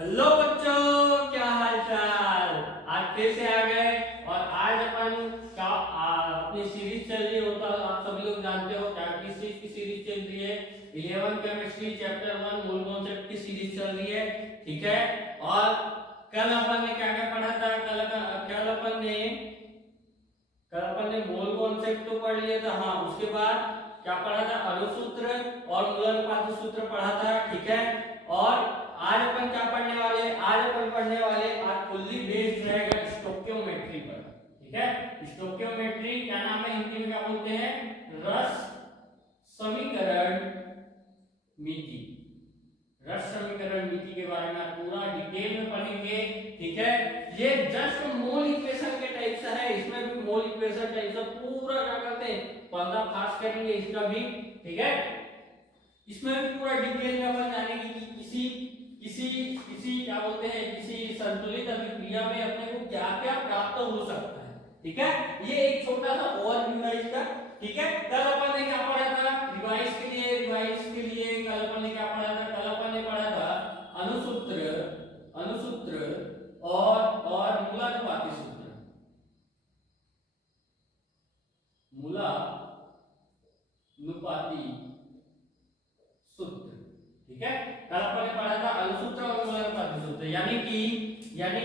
Hello बच्चों, क्या हाल चाल। आज फिर से आ गए और आज अपन का अपनी सीरीज चल रही होता आप सभी लोग जानते हो क्या किस चीज की सीरीज चल रही है। 11 केमिस्ट्री चैप्टर 1 मूल कॉन्सेप्ट की सीरीज चल रही है। ठीक है। और कल अपन ने क्या क्या पढ़ा था। कल अपन ने मोल कॉन्सेप्ट तो पढ़ लिया था। हाँ, उसके बाद क्या पढ़ा था, अणुसूत्र और मूलानुपाती सूत्र पढ़ा था। ठीक है। और आज अपन क्या पढ़ने वाले, आज फुल्ली बेस्ड रहेगा स्टोकियोमेट्री पर। ठीक है। स्टोकियोमेट्री क्या नाम है, हिंदी में क्या बोलते हैं, रस समीकरण मिति। रस समीकरण मिति के बारे में पूरा डिटेल में पढ़ेंगे। ठीक है। ये जस्ट मोल इक्वेशन के टाइप से है, इसमें भी मोल इक्वेशन टाइप से पूरा क्या करते हैं, पर्दाफाश करेंगे इसका भी। ठीक है। इसमें भी पूरा डिटेल में अपन जानेंगे कि किसी किसी किसी क्या बोलते हैं, किसी संतुलित अभिक्रिया में अपने को क्या क्या प्राप्त हो सकता है। ठीक है। ये एक छोटा सा ओवरव्यू है इसका। ठीक है। कल अपन ने क्या पढ़ा था, रिवाइज के लिए कल अपन ने क्या पढ़ा था, अणुसूत्र अणुसूत्र और मूलानुपाती सूत्र। मूलानुपाती सूत्र। ठीक है। कल अपन ने पढ़ा था अणुसूत्र और मूलानुपाती सूत्र, यानी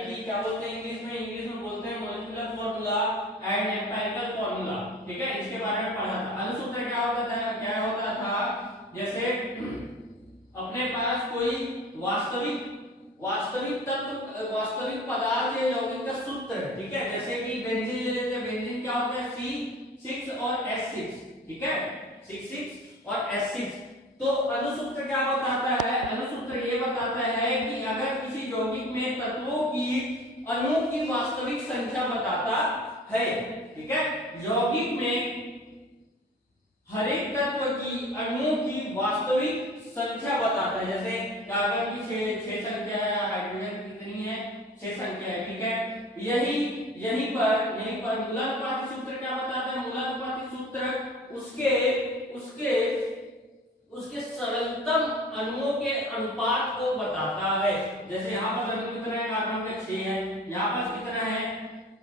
कि क्या बोलते हैं इंग्लिश में बोलते हैं molecular formula and empirical formula. ठीक है। इसके बारे में पढ़ा था। अणुसूत्र क्या होता था, जैसे अपने पास कोई वास्तविक पदार्थ या यौगिक का सूत्र। ठीक है। जैसे कि बेंजीन ले लेते हैं, बेंजीन क्या होता है, C6 और S6। ठीक है। C6 और S6। तो अणुसूत्र क्या बताता है, अणुसूत्र ये बताता है कि अगर किसी यौगिक में तत्वों की अणुओं की वास्तविक संख्या बताता है। ठीक है। यौगिक में हर एक तत्व की अणुओं की वास्तविक संख्या बताता है। जैसे कार्बन की 6 संख्या है, हाइड्रोजन की कितनी है, 6 संख्या है। ठीक है। यहीं पर मूलानुपाती सूत्र क्या बताता है, मूलानुपाती सूत्र उसके सरलतम अणुओं के अनुपात को बताता है। जैसे यहाँ पर अणु कितना है, कार्बन का 6 है, यहाँ पर कितना है,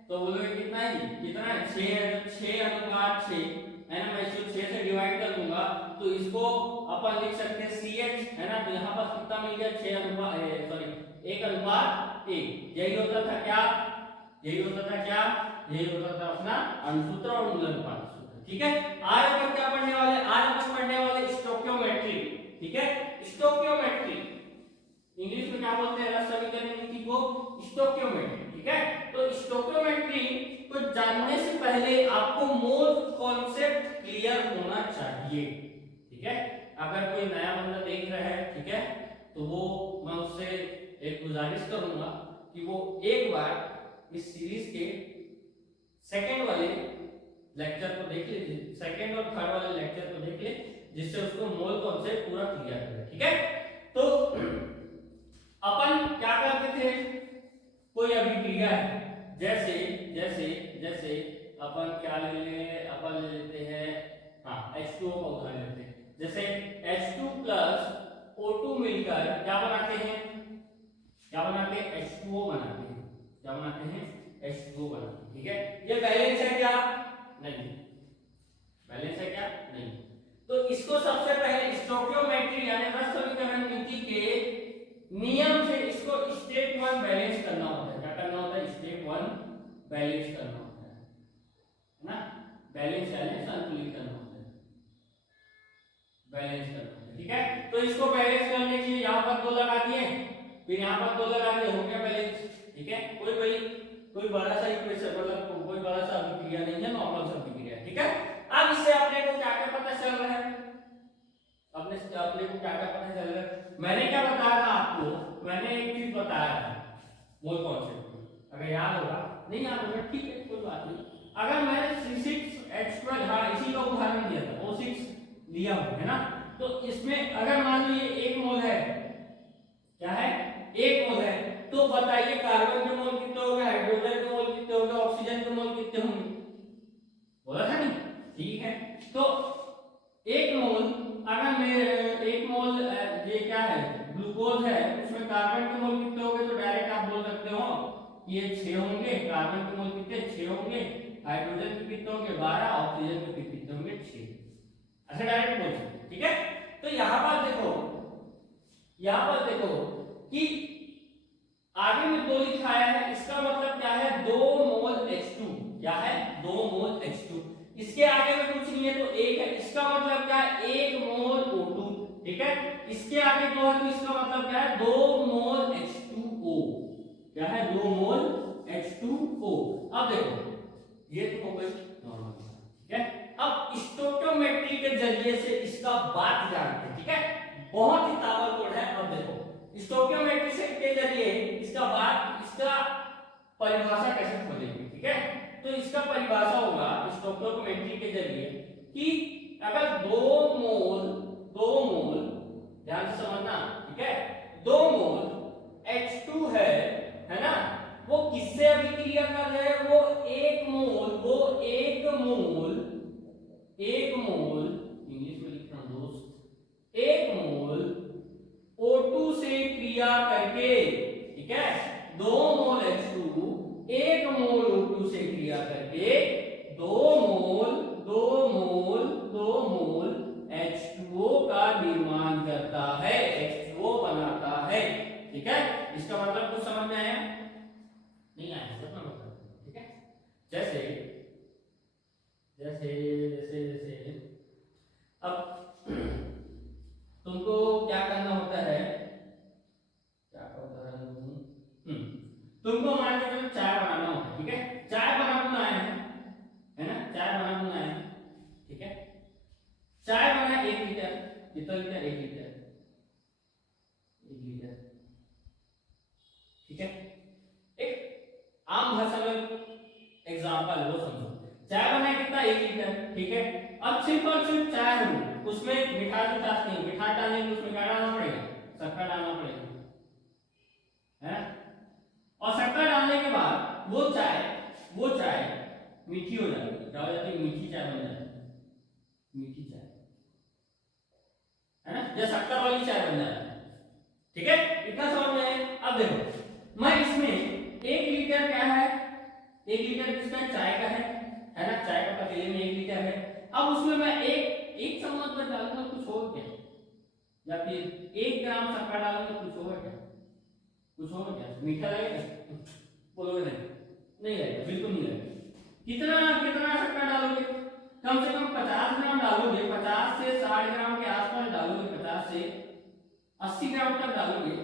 तो बोलोगे कितना है, कितना है, 6 है, तो 6:6 है ना। मैं इसको 6 से डिवाइड कर दूंगा तो इसको अपन लिख सकते हैं CH, है ना। तो यहाँ पर कितना मिल गया, 1:1। यही होता था अपना अणुसूत्र और मूलानुपाती सूत्र। ठीक है। आज अपन क्या पढ़ने वाले, स्टोकियोमेट्री। ठीक है। स्टोकियोमेट्री इंग्लिश में क्या बोलते हैं, रस समीकरण मिति को स्टोकियोमेट्री। ठीक है। तो स्टोकियोमेट्री को जानने से पहले आपको मोल कॉन्सेप्ट क्लियर होना चाहिए। ठीक है। अगर कोई नया बंदा देख रहा है, ठीक है, तो वो मैं उससे एक गुजारिश करूंगा कि वो एक बार इस सीरीज के सेकंड वाले लेक्चर को देख लीजिए, सेकंड और थर्ड वाले लेक्चर को देख ले, जिससे उसको मोल कॉन्सेप्ट पूरा क्लियर हो। ठीक है। तो अपन क्या करते थे, कोई अभिक्रिया है, जैसे जैसे जैसे अपन क्या अपन ले लेते हैं, हाँ, H2O का उदाहरण लेते हैं। जैसे H2 प्लस O2 मिलकर क्या बनाते हैं, H2O बनाते हैं। H2O बनाते हैं। ठीक है। ये बैलेंस है क्या, नहीं। बैलेंस है क्या, नहीं। तो इसको सबसे पहले स्टोकियोमेट्री यानी रस समीकरण मिति के नियम से इसको स्टेप 1 बैलेंस करना होता है। क्या करना होता है, स्टेप 1 बैलेंस करना होता है ना। बैलेंस यानी संतुलित करना होता है, बैलेंस करना होता है। ठीक है। तो इसको बैलेंस करने के लिए यहाँ पर 2 लगा दिए, फिर यहाँ पर 2 लगा दिए, हो गया बैलेंस। ठीक है। कोई बड़ा सा इक्वेशन, मतलब कोई बड़ा सा अभिक्रिया नहीं है, नॉर्मल सा अभिक्रिया है। ठीक है। अब इससे अपने को क्या क्या पता चल रहा है, अपने को क्या क्या पता चल रहा है, मैंने क्या बताया था आपको, मैंने एक चीज बताया था मोल कॉन्सेप्ट। अगर याद होगा, नहीं याद होगा, ठीक है, कोई बात नहीं। अगर मैंने C6H12, हाँ, इसी का उदाहरण दिया था, O6 लिया है ना। तो इसमें अगर मान लो ये 1 मोल है, क्या है, 1 मोल है, तो बताइए कार्बन के मोल कितने हो गए, हाइड्रोजन के मोल कितने हो गए, ऑक्सीजन के मोल कितने होंगे, बोला था नहीं। ठीक है। तो 1 मोल, अगर मैं 1 मोल ये क्या है, ग्लूकोज है, उसमें इसमें कार्बन के मोल कितने होंगे, तो डायरेक्ट आप बोल सकते हो कि ये 6 होंगे। कार्बन के मोल कितने 6 होंगे, हाइड्रोजन के कितने होंगे 12, ऑक्सीजन के कितने होंगे 6, ऐसे डायरेक्ट बोल सकते हैं। ठीक है, तो यहाँ पर देखो कि आगे में 2 लिखाया है, इसका मतलब क्या है 2 मोल H2, क्या है 2 मोल H2। इसके आगे में कुछ नहीं है तो 1 है, इसका मतलब क्या है 1 मोल O2। ठीक है, इसके आगे 2 है तो इसका मतलब क्या है 2 मोल H2O, क्या है 2 मोल H2O। अब देखो ये तो हो गई नॉर्मल, ठीक है। अब स्टोइकियोमेट्री के जरिए से इसका बात जानते हैं, ठीक है, बहुत ही ताबड़तोड़ है। अब देखो स्टोइकियोमेट्री से के जरिए इसका परिभाषा कैसे खोलेंगे, ठीक है। तो इसका परिभाषा होगा स्टोइकियोमेट्री के जरिए कि अगर 2 मोल ध्यान से समझना, ठीक है, 2 मोल H2 है ना, वो किससे अभिक्रिया कर रहे हैं, वो 1 मोल इंग्लिश में लिख रहा हूं दोस्त, 1 मोल O2 से क्रिया करके, ठीक है, 2 मोल H2 1 मोल O2 से क्रिया करके 2 मोल H2O का निर्माण करता है, H2O बनाता है। ठीक है, इसका मतलब कुछ समझ में आया, नहीं आया तो मैं बता दूं, ठीक है। जैसे अब तुमको क्या करना होता है, क्या उदाहरण दूं, तुमको मान लो चाय बनाना होता है, ठीक है, चाय बनाना है ना, चाय बनाना है, ठीक है। चाय बना 1 लीटर, कितना लीटर 1 लीटर, ठीक है। एक आम भाषा में एग्जांपल वो समझो, चाय बनाए कितना 1 लीटर, ठीक है। अब सिर्फ और सिर्फ चाय हो, उसमें मिठास नहीं, मिठास डालने के उसमें क्या डालना पड़ेगा, शक्कर डालना पड़ेगा, है ना। और शक्कर डालने के बाद वो चाय मीठी हो जाती है, क्या हो जाती है, मीठी चाय बन जाती है, मीठी चाय, है ना, या शक्कर वाली चाय बन जाती है। ठीक है, इतना समझ में है। अब देखो मैं इसमें 1 लीटर क्या है, 1 लीटर किसका चाय का है ना, चाय का पतीले में 1 लीटर है। अब उसमें मैं एक चम्मच में डालूंगा कुछ और क्या, या फिर 1 ग्राम शक्कर डालूंगा कुछ और क्या, कुछ और क्या, मीठा लगेगा, बोलोगे नहीं लगेगा, बिल्कुल नहीं लगेगा। कितना शक्कर डालोगे, कम से कम 50 ग्राम डालोगे, 50 से 60 ग्राम के आसपास डालोगे, 50 से 80 ग्राम तक डालोगे,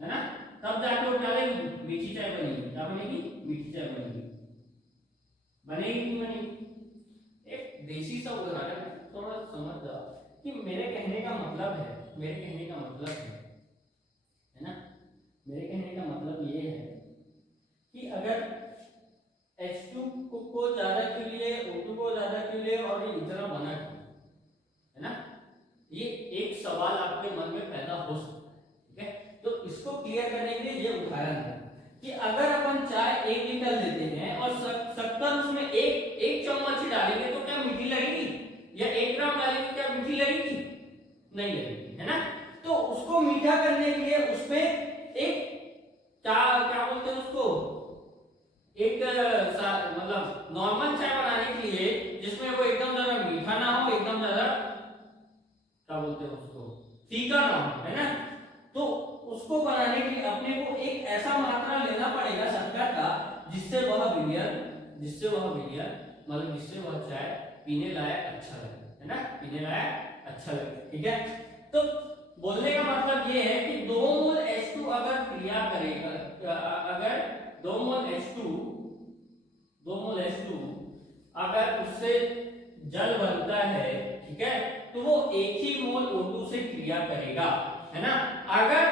है ना, तब जाके वो डालेगी मीठी चाय बनेगी। क्या बनेगी, मीठी चाय बनेगी, बनेगी नहीं बनेगी। एक देसी सा उदाहरण थोड़ा समझ जाओ कि मेरे कहने का मतलब है, है ना, मेरे कहने का मतलब ये है कि अगर H2 को ज्यादा क्यों लिए, O2 को ज्यादा क्यों लिए, और ये इतना बना क्यों, है ना, ये एक सवाल आपके मन में पैदा हो सकता है। ठीक है, तो इसको क्लियर करने के लिए ये उदाहरण है कि अगर अपन चाय 1 लीटर लेते हैं और शक्कर उसमें एक चम्मच ही डालेंगे तो क्या मीठी लगेगी, या 1 ग्राम डालेंगे क्या मीठी लगेगी, नहीं लगेगी, है ना। तो उसको मीठा करने के लिए उसमें एक क्या बोलते हैं उसको, एक मतलब नॉर्मल चाय बनाने के लिए जिसमें वो एकदम ज्यादा मीठा ना हो, एकदम ज्यादा क्या बोलते हैं उसको फीका ना हो, है ना, तो उसको बनाने के लिए अपने को एक ऐसा मात्रा लेना पड़ेगा शक्कर का जिससे वह मतलब जिससे वह चाय पीने लायक अच्छा लगे, है ना, पीने लायक अच्छा लगे। ठीक है, तो बोलने का मतलब ये है कि 2 मोल H2 अगर क्रिया करेगा, अगर 2 मोल H2 अगर उससे जल बनता है, ठीक है, तो वो 1 ही मोल O2 से क्रिया करेगा, है ना। अगर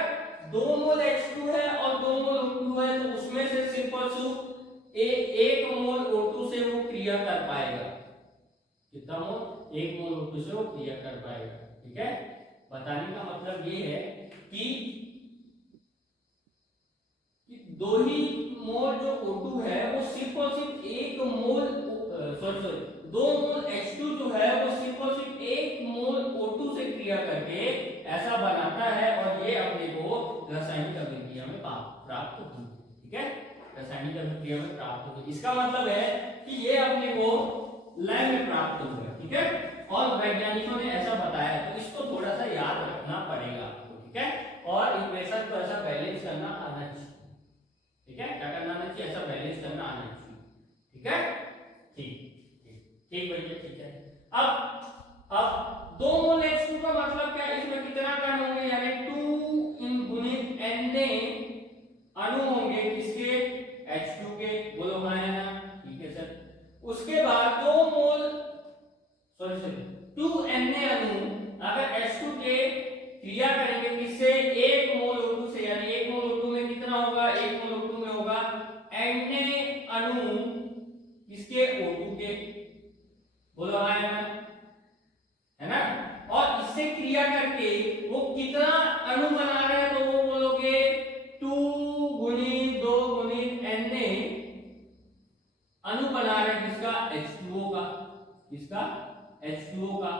2 मोल H2 है और 2 मोल O2 है तो उसमें से सिर्फ और सिर्फ 1 मोल O2 से वो क्रिया कर पाएगा। कितना मोल, 1 मोल O2 से वो क्रिया कर पाएगा। ठीक है, बताने का मतलब ये है कि 2 ही मोल जो O2 है वो सिर्फ और सिर्फ 1 मोल 2 मोल H2 जो है वो सिर्फ और सिर्फ 1 मोल O2 से क्रिया करके ऐसा बनाता है, और ये अपने को रासायनिक अभिक्रिया में प्राप्त होगी। ठीक है, रासायनिक अभिक्रिया में प्राप्त होगी, इसका मतलब है कि ये अपने को लैब में प्राप्त होगा। ठीक है, और वैज्ञानिकों ने ऐसा बताया, तो इसको थोड़ा सा याद रखना पड़ेगा आपको। ठीक है, और इक्वेशन को ऐसा बैलेंस करना आना चाहिए। ठीक है, क्या करना आना चाहिए, ऐसा बैलेंस करना आना चाहिए। ठीक है, ठीक भैया, ठीक है। अब 2 मोल H2 का मतलब क्या है, इसमें कितना कण होंगे, यानी 2 इन गुणित Na अणु होंगे किसके, H2 के। बोलो हाँ या ना, ठीक है सर। उसके बाद 2 मोल 2 Na अणु अगर H2 के क्रिया करेंगे किससे, 1 मोल O2 से, यानी 1 मोल O2 में कितना होगा, 1 मोल O2 में होगा Na अणु किसके, O2 के। बोलो हाँ या ना, है ना। और इससे क्रिया करके वो कितना अणु बना रहे हैं, तो वो बोलोगे 2 गुणित 2 गुणित Na अणु बना रहे हैं किसका, H2O का। किसका, H2O का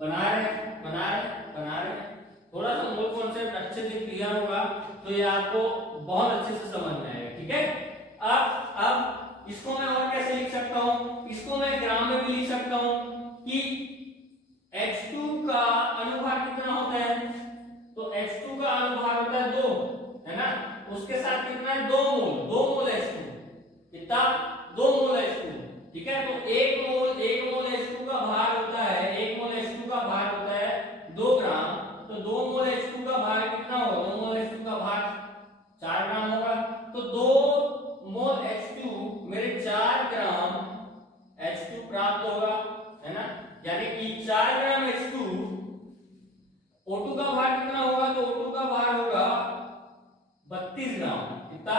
बना रहे। थोड़ा सा मोल कॉन्सेप्ट अच्छे से क्लियर होगा तो ये आपको बहुत अच्छे से समझ में आएगा। ठीक है, अब इसको मैं और कैसे लिख सकता हूं, इसको मैं ग्राम में भी लिख सकता हूं कि H2 का अनुभार कितना होता है, तो H2 का अनुभार होता है 2, है ना। उसके साथ कितना है, 2 मोल H2, कितना, 2 मोल H2। ठीक है, तो 1 मोल H2 का भार होता है, 1 मोल H2 का भार होता है 2 ग्राम। तो 2 मोल H2 का भार कितना होगा, 2 मोल H2 का भार 4 ग्राम होगा। तो 2 मोल H2 मेरे 4 ग्राम H2 प्राप्त होगा, है ना। यानी कि 4 ग्राम H2, O2 का भार कितना होगा, तो O2 का भार होगा 32 ग्राम। कितना,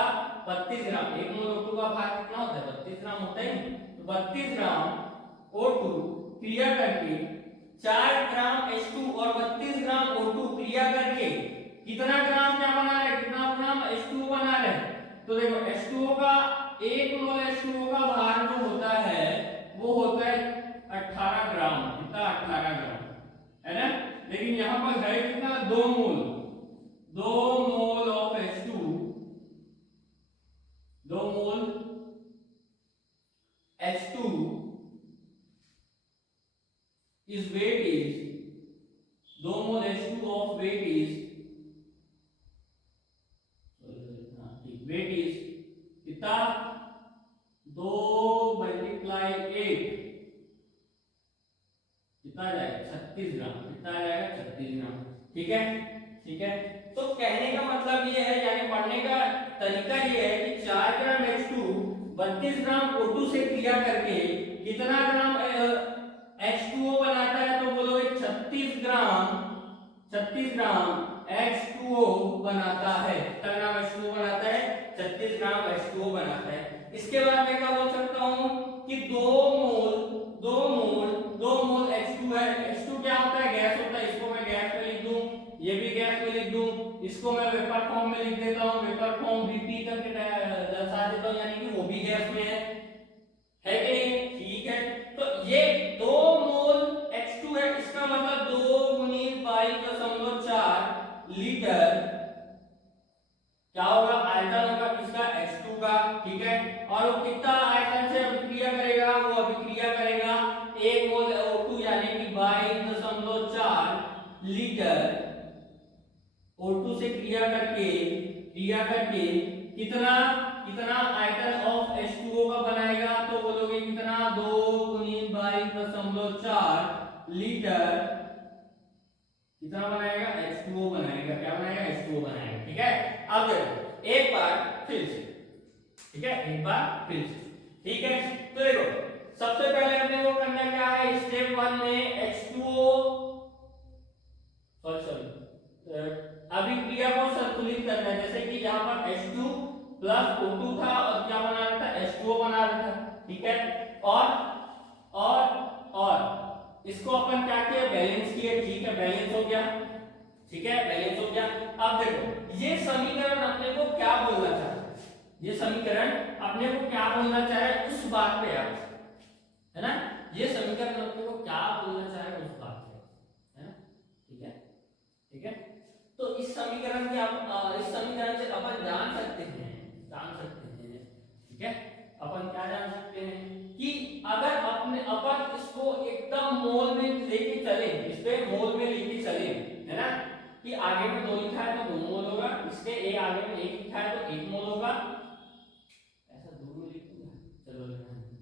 32 ग्राम। 1 मोल O2 का भार कितना होता है, 32 ग्राम होता है। तो 32 ग्राम O2 क्रिया करके 4 ग्राम H2 और 32 ग्राम O2 क्रिया करके कितना ग्राम क्या बना रहे, कितना ग्राम H2O बना रहे। तो देखो H2O का 1 मोल H2O का भार जो होता है वो होता है 18 ग्राम। कितना, 18 ग्राम, है ना। लेकिन यहां पर है कितना, 2 mole of H2, 2 mole H2 is weight is 2 mole H2 of weight is कितना, 2 मल्टीप्लाई 8 कितना जाएगा, 36 ग्राम। कितना जाएगा, 36 ग्राम। ठीक है, तो कहने का मतलब ये है, यानी पढ़ने का तरीका ये है कि 4 ग्राम H2 32 ग्राम O2 से क्रिया करके कितना ग्राम H2O बनाता है, तो बोलोगे 36 ग्राम H2O बनाता है। कितना ग्राम H2O बनाता है, 36 ग्राम H2O बनाता है। इसके बाद मैं क्या बोल सकता हूं कि 2 मोल H2 है। H2 क्या होता है, गैस होता है। इसको मैं गैस में लिख दूं, ये भी गैस में लिख दूं, इसको मैं वेपर फॉर्म में लिख देता हूं, वेपर फॉर्म Vp करके दर्शा देता हूं, यानी कि वो भी गैस में है कि नहीं। ठीक है, तो ये 2 मोल H2 है, इसका मतलब 2 गुणित 22.4 लीटर क्या होगा, आयतन होगा किसका, H2 का। ठीक है, और वो कितना आयतन से अभिक्रिया करेगा, वो अभिक्रिया करेगा 1 मोल O2 यानी कि 22.4 लीटर O2 से क्रिया करके कितना आयतन ऑफ H2O का बनाएगा, तो बोलोगे कितना, 2 गुणित 22.4 लीटर कितना बनाएगा, H2O बनाएगा। क्या बनाएगा, H2O बनाएगा। ठीक है, अब देखो एक बार फिर से, ठीक है, तो देखो सबसे पहले अपने को करना क्या है, स्टेप 1 में H2O अभिक्रिया को संतुलित करना है। जैसे कि यहाँ पर H2 प्लस O2 था और क्या बना रहा था, H2O बना रहा था। ठीक है, और इसको अपन क्या किया, बैलेंस किया। ठीक है, बैलेंस हो गया। अब देखो ये समीकरण अपने को क्या बोलना चाह रहा है, उस बात पे आप, है ना। ये समीकरण अपने को क्या बोलना चाह रहा है उस बात पे, है ना। ठीक है, तो इस समीकरण से अपन जान सकते हैं, ठीक है, अपन क्या जान सकते हैं कि अगर अपन इसको एकदम मोल में लेके चले, इस पे मोल में लेके चले, है ना, कि आगे में 2 लिखा है तो 2 मोल होगा, इसके ए आगे में 1 लिखा है तो 1 मोल होगा, ऐसा दूर में लिखूंगा, चलो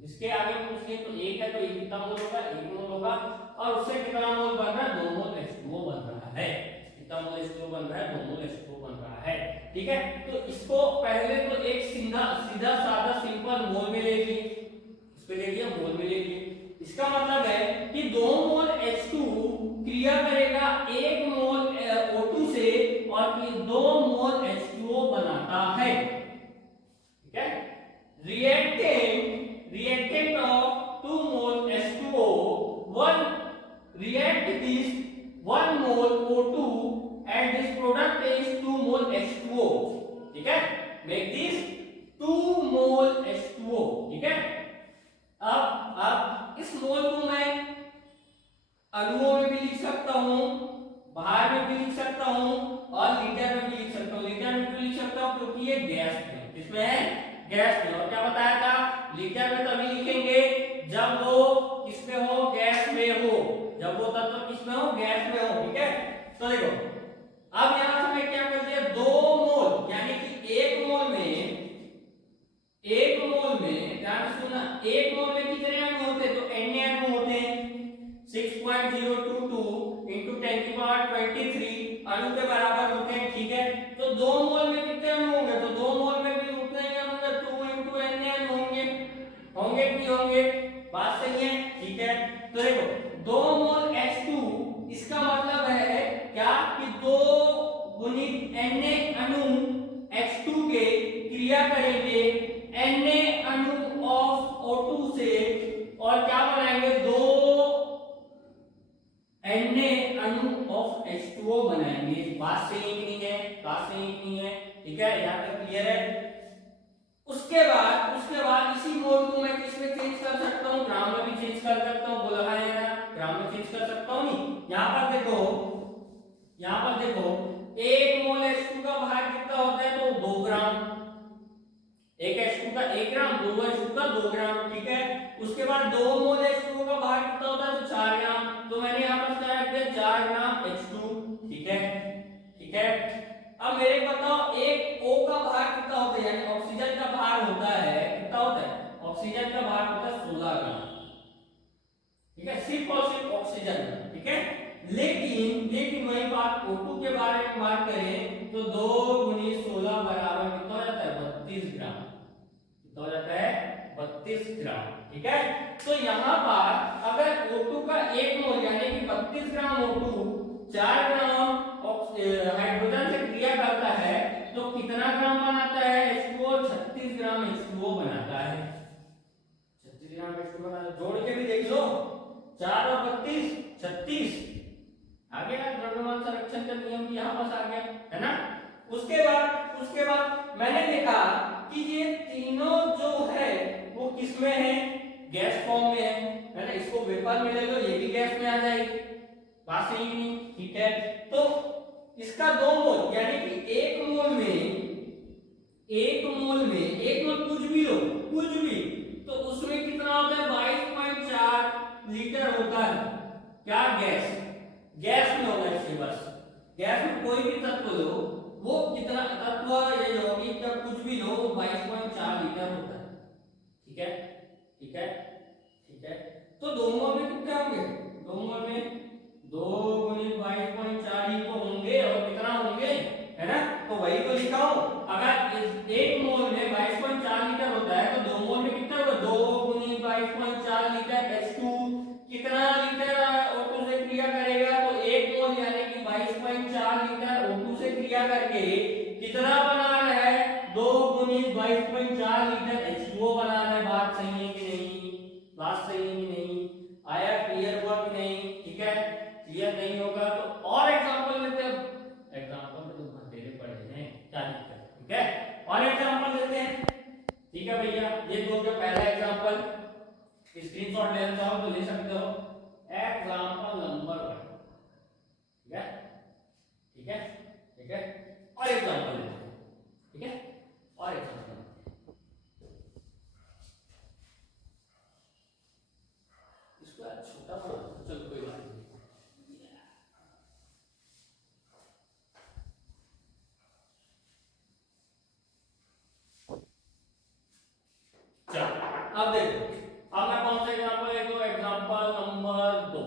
इसके आगे में पूछे तो 1 है तो 1 कितना मोल होगा, 1 मोल होगा, और उससे कितना मोल बन रहा है, 2 मोल H2O बन रहा है, कितना मोल H2O बन रहा है, 2 मोल H2O बन रहा है, ठीक है। तो इसको पहले तो एक सीधा सादा सिंपल मोल में ले लिए, इस पे ले लिया, मोल में ले लिए, इसका मतलब है कि 2 मोल H2 क्रिया करेगा 1 मोल O2 से और कि 2 मोल H2O बनाता है, ठीक है। Reactant of 2 mole H2O, 1 react this 1 mole O2 and this product is 2 mole H2O, ठीक है, make this 2 mole H2O, ठीक है। अब इस मोल को मैं अणुओं में भी लिख सकता हूं, बाहर में भी लिख सकता हूं और लीटर में भी लिख सकता हूं, लीटर में भी लिख सकता हूं क्योंकि ये गैस है, इसमें है गैस में, और क्या बताया था, लीटर में तभी लिखेंगे जब वो किसमें हो, गैस में हो, जब वो तत्व किसमें हो, गैस में हो, ठीक है। तो देखो अब यहां से मैं क्या कर दिया, 2 मोल यानी कि 1 मोल में ध्यान से सुनना, 1 मोल में कितने अणु होते हैं, तो Na अणु होते हैं, 6.022 into 10 की पावर 23 अणु के बराबर होते हैं, ठीक है। तो 2 मोल में कितने अणु होंगे, तो 2 मोल में भी उतने ही अणु होंगे, 2 into Na अणु होंगे कि होंगे, बात सही है, ठीक है। तो देखो 2 मोल H2, इसका मतलब है क्या कि 2 गुणित Na अणु H2 के क्रिया करेंगे Na अणु ऑफ O2 से और क्या बनाएंगे, 2 Na अणु ऑफ H2O बनाएंगे, बात सही है कि नहीं है, बात सही है कि नहीं है, ठीक है, यहां तक क्लियर है। उसके बाद इसी मोल को मैं किसमें चेंज कर सकता हूं, ग्राम में भी चेंज कर सकता हूं, बोला है ना, ग्राम में चेंज कर सकता हूं, नहीं, यहां पर देखो 1 मोल H2 का भार कितना होता है, तो 2 ग्राम, एक H2 का 1 ग्राम, 2 H2 का 2 ग्राम, ठीक है। उसके बाद 2 मोल H2 का भार कितना होता है, तो 4 ग्राम, तो मैंने यहां पर क्या रख दिया, 4 ग्राम H2, ठीक है, ठीक है। अब मेरे बताओ एक O का भार कितना होता है, यानी ऑक्सीजन का भार होता है, कितना होता है, ऑक्सीजन का भार होता है 16 ग्राम, ठीक है, सिर्फ और सिर्फ ऑक्सीजन, ठीक है। लेकिन वही बात O2 के बारे में बात करें तो 2 × 16 बराबर कितना हो जाता है, 32 ग्राम, कितना हो जाता है, 32 ग्राम, ठीक है। तो यहाँ पर अगर O2 का 1 मोल यानी कि 32 ग्राम O2 4 ग्राम हाइड्रोजन से क्रिया करता है तो कितना ग्राम बनाता है, H2O 36 ग्राम H2O बनाता है, 36 ग्राम H2O बनाता है, जोड़ के भी देख लो, 4 और 32 36, आ गया द्रव्यमान संरक्षण का नियम भी यहाँ पास आ गया, है ना। उसके बाद मैंने देखा कि ये तीनों जो है वो किसमें है, गैस फॉर्म में है ना, इसको वेपर में ले लो, ये भी गैस में आ जाएगी, बात सही नहीं, ठीक है। तो इसका 2 मोल यानी कि 1 मोल कुछ भी लो, कुछ भी, तो उसमें कितना होता है, 22.4 लीटर होता है, क्या, गैस में होगा, इससे बस गैस में कोई भी तत्व लो, वो कितना तत्व ये यौगिक का कुछ भी लो, 22.4 लीटर होता है, ठीक है, ठीक है, ठीक है। तो 2 मोल में कितने होंगे, 2 मोल में 2 × 22.4 ही तो होंगे, और कितना होंगे, है ना, तो वही तो लिखा हूं, अगर 1 मोल में 22.4 लीटर होता है तो 2 मोल में कितना होगा, 2 × 22.4 लीटर H2 कितना लीटर O2 से क्रिया करेगा, तो 1 मोल यानी कि 22.4 लीटर O2 से क्रिया करके कितना बनाना है, 2 × 22.4 लीटर H2O बनाना है, बात सही है कि नहीं, बात सही है कि नहीं, आया, क्लियर हुआ कि नहीं, ठीक है। क्लियर नहीं होगा तो और एग्जांपल लेते हैं, एग्जांपल में तो बतेरे पड़े हैं, क्या दिक्कत है, ठीक है, और एग्जांपल लेते हैं, ठीक है भैया। ये दो का पहला एग्जांपल स्क्रीनशॉट लेना चाहो तो ले सकते हो, एग्जांपल नंबर 1, ठीक है, ठीक है, ठीक है। और एग्जांपल लेते हैं, ठीक है, और एग्जांपल इसको छोटा बना दो, चलो कोई बात नहीं। चलो अब देखो, अब मैं कौन सा एग्जांपल ले दूं, एग्जांपल नंबर 2।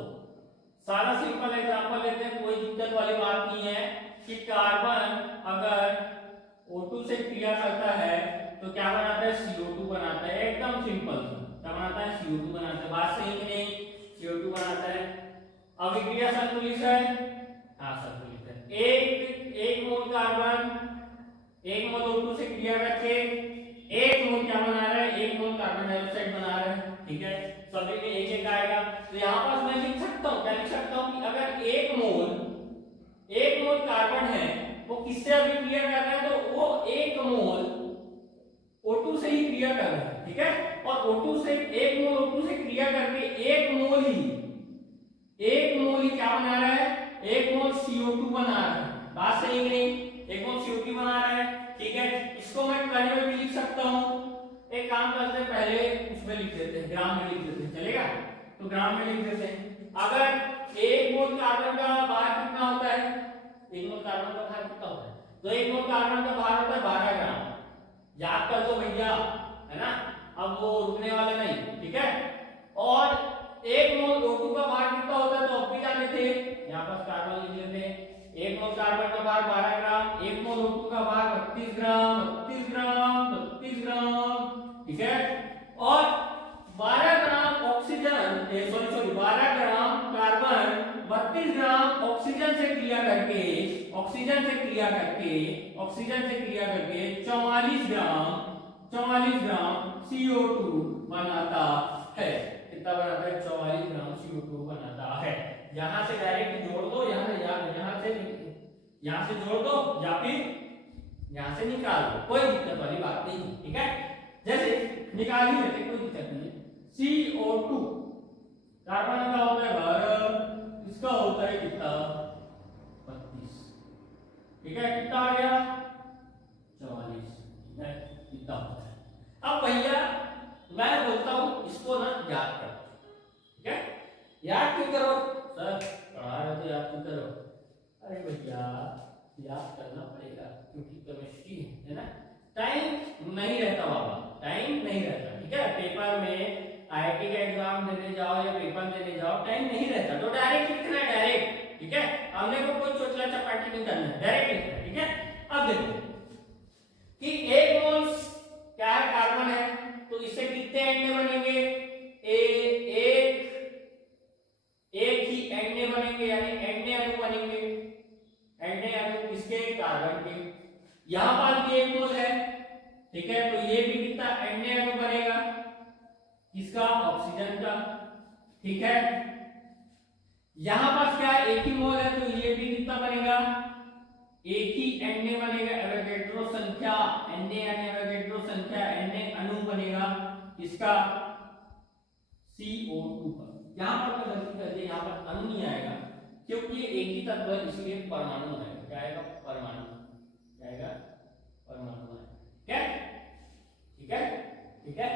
सारा सिंपल एग्जांपल लेते हैं, कोई दिक्कत वाली बात नहीं है कि कार्बन अगर O2 से क्रिया करता है तो क्या बनाता है, CO2 बनाता है, एकदम सिंपल। क्या बनाता है, CO2 बनाता है, बात सही कि नहीं, CO2 बनाता है। अभिक्रिया संतुलित है, हाँ संतुलित है। एक मोल कार्बन, एक मोल O2 से क्रिया करके एक मोल क्या बना रहा है, एक मोल कार्बन डाइऑक्साइड बना रहा है, ठीक है। सभी में एक एक आएगा, तो यहाँ पर मैं लिख सकता हूँ, क्या लिख सकता हूँ कि अगर एक मोल कार्बन है वो किससे अभिक्रिया कर रहा है, तो वो एक मोल O2 से ही क्रिया कर रहा है, ठीक है। और O2 से एक मोल O2 से क्रिया करके एक मोल ही क्या बना रहा है, एक मोल CO2 बना रहा है, बात सही नहीं, एक मोल CO2 बना रहा है, ठीक है। इसको मैं कण में भी लिख सकता हूं, एक काम करते हैं, पहले उसमें लिख देते हैं, ग्राम में लिख देते हैं, चलेगा, तो ग्राम में लिख देते हैं। अगर एक मोल कार्बन का भार कितना होता है, एक मोल कार्बन का भार कितना होता है, तो एक मोल कार्बन का भार होता है 12 ग्राम, याद कर दो भैया, है ना, अब वो रुकने वाला नहीं, ठीक है। और एक मोल O2 का भार कितना होता है, तो अब भी जाने थे, यहाँ पर कार्बन लिख लेते हैं। एक मोल कार्बन का भार 12 ग्राम, एक मोल O2 का भार 32 ग्राम, 32 ग्राम, 32 ग्राम, ठीक है। और 12 gram oxygen, sorry 12 gram carbon 32 gram oxygen से क्रिया करके 44 ग्राम CO2 बनाता है। कितना बनाता है, 44 ग्राम CO2 बनाता है। यहां से डायरेक्ट जोड़ दो, यहां से जोड़ दो या फिर यहां से निकाल दो, कोई दिक्कत वाली बात नहीं, ठीक है। जैसे निकाल ही लेते, कोई दिक्कत नहीं है। CO2 कार्बन का होता है 12, इसका होता है कितना, 32, ठीक है। कितना आ गया, 44, ठीक है, कितना होता है। अब भैया मैं बोलता हूं इसको ना याद करो, ठीक है। याद क्यों करो सर, पढ़ा रहे तो याद क्यों करो, अरे भैया याद करना पड़ेगा क्योंकि केमिस्ट्री है ना, टाइम नहीं रहता बाबा, टाइम नहीं रहता, ठीक है। पेपर में आईआईटी का एग्जाम देने जाओ या पेपर देने जाओ, टाइम नहीं रहता, तो डायरेक्ट लिखना है, डायरेक्ट, ठीक है। हमने को कोई चोचला चपाटी नहीं करना है, डायरेक्ट लिखना है, ठीक है। अब देखो कि एक मोल क्या है, कार्बन है, तो इससे कितने एंडे बनेंगे, एक ही एंडे बनेंगे, यानी एंडे अणु बनेंगे, एंडे अणु किसके, कार्बन के। यहां पर भी एक मोल है, ठीक है, तो ये भी कितना एंडे अणु बनेगा, किसका, ऑक्सीजन का, ठीक है। यहां पर क्या एक ही मोल है, तो ये भी कितना बनेगा, एक ही एंडे बनेगा, एवोगैड्रो संख्या, एंडे यानी एवोगैड्रो संख्या, एंडे अणु बनेगा किसका, CO2 का। यहां पर मैं गलती कर दी, यहां पर अणु नहीं आएगा क्योंकि ये एक ही तत्व है, इसलिए परमाणु आएगा, क्या आएगा, परमाणु, क्या आएगा, परमाणु आएगा, ठीक है, ठीक है, ठीक है,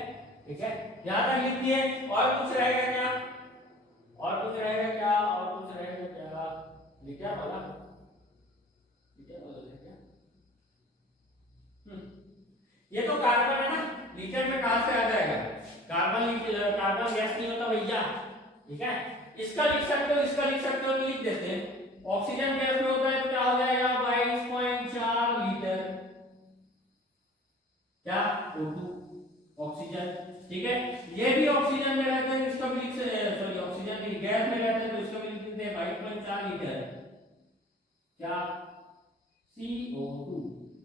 ठीक है। यहां तक लिख दिए, और कुछ रहेगा क्या, और कुछ रहेगा क्या, और कुछ रहेगा क्या, लिखा बोला, ये तो कार्बन है ना, लीटर में कहां से आ जाएगा, कार्बन गैस नहीं होता भैया, ठीक है। इसका लिख सकते हो, इसका लिख सकते हो, लिख देते हैं। ऑक्सीजन गैस में होता है तो क्या हो जाएगा, 22.4 लीटर, क्या, O2 ऑक्सीजन, ठीक है। ये भी ऑक्सीजन में रहता है, इसका भी लिख, सॉरी ऑक्सीजन भी गैस में रहता है, तो इसका भी लिख देते हैं 22.4 लीटर, क्या, CO2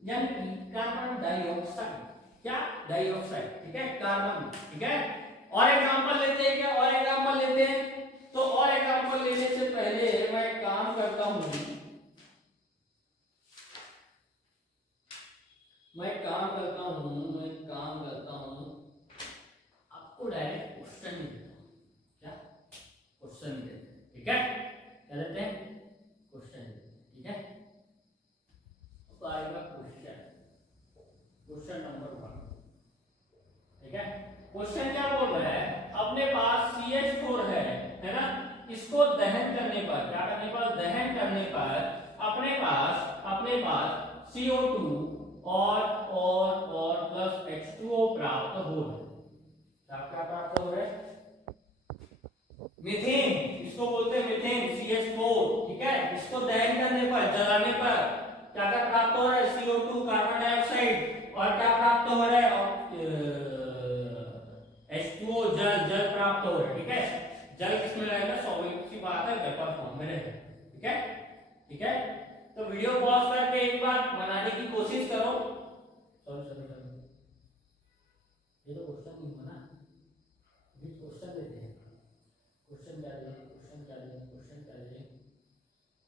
यानी कार्बन डाइऑक्साइड, क्या, डाइऑक्साइड, ठीक है, कार्बन, ठीक है। और एग्जांपल लेते हैं क्या, और एग्जांपल लेते हैं, तो और एग्जांपल लेने से पहले मैं एक काम करता हूं, आपको डायरेक्ट क्वेश्चन नहीं देता हूं, क्या, क्वेश्चन नहीं देते, ठीक है, क्या देते हैं, क्वेश्चन देते हैं, ठीक है। नंबर 1। ठीक है, क्वेश्चन क्या बोल रहा है, अपने पास CH4 है ना, इसको दहन करने पर, क्या करने पर, दहन करने पर अपने पास CO2 और प्लस H2O प्राप्त हो रहा है। क्या प्राप्त हो रहा है, मीथेन, इसको बोलते हैं मीथेन CH4। ठीक है, इसको दहन करने पर, जलाने पर क्या क्या प्राप्त हो रहा है, CO2 कार्बन डाइऑक्साइड, और क्या प्राप्त हो रहा है, H2O जल प्राप्त हो रहा है। ठीक है, जल किसमें रहेगा, स्वाभाविक सी बात है, वेपर फॉर्म में रहेगा। ठीक है, ठीक है, तो वीडियो पॉज करके एक बार बनाने की कोशिश करो। सॉरी ये तो क्वेश्चन नहीं बना, ये क्वेश्चन देते हैं, क्वेश्चन क्या दे,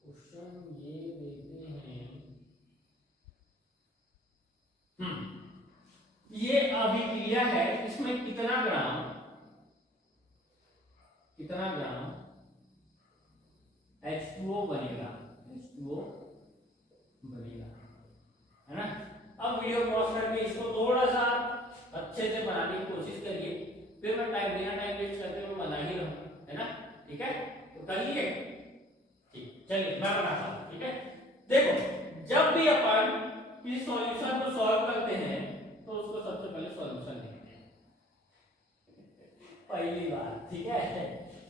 क्वेश्चन ये देते हैं। ये अभिक्रिया है, इसमें कितना ग्राम H2O बनेगा, है ना। अब वीडियो पॉज करके इसको थोड़ा सा अच्छे से बनाने की कोशिश करिए, फिर मैं बिना टाइम वेस्ट करके मैं बना ही रहूं, है ना। ठीक है, तो करिए। ठीक, चलिए मैं बनाता हूं। ठीक है, देखो, जब भी अपन इस सॉल्यूशन को सॉल्व करते हैं तो उसको सबसे पहले सॉल्यूशन लिखते हैं, पहली बात। ठीक है,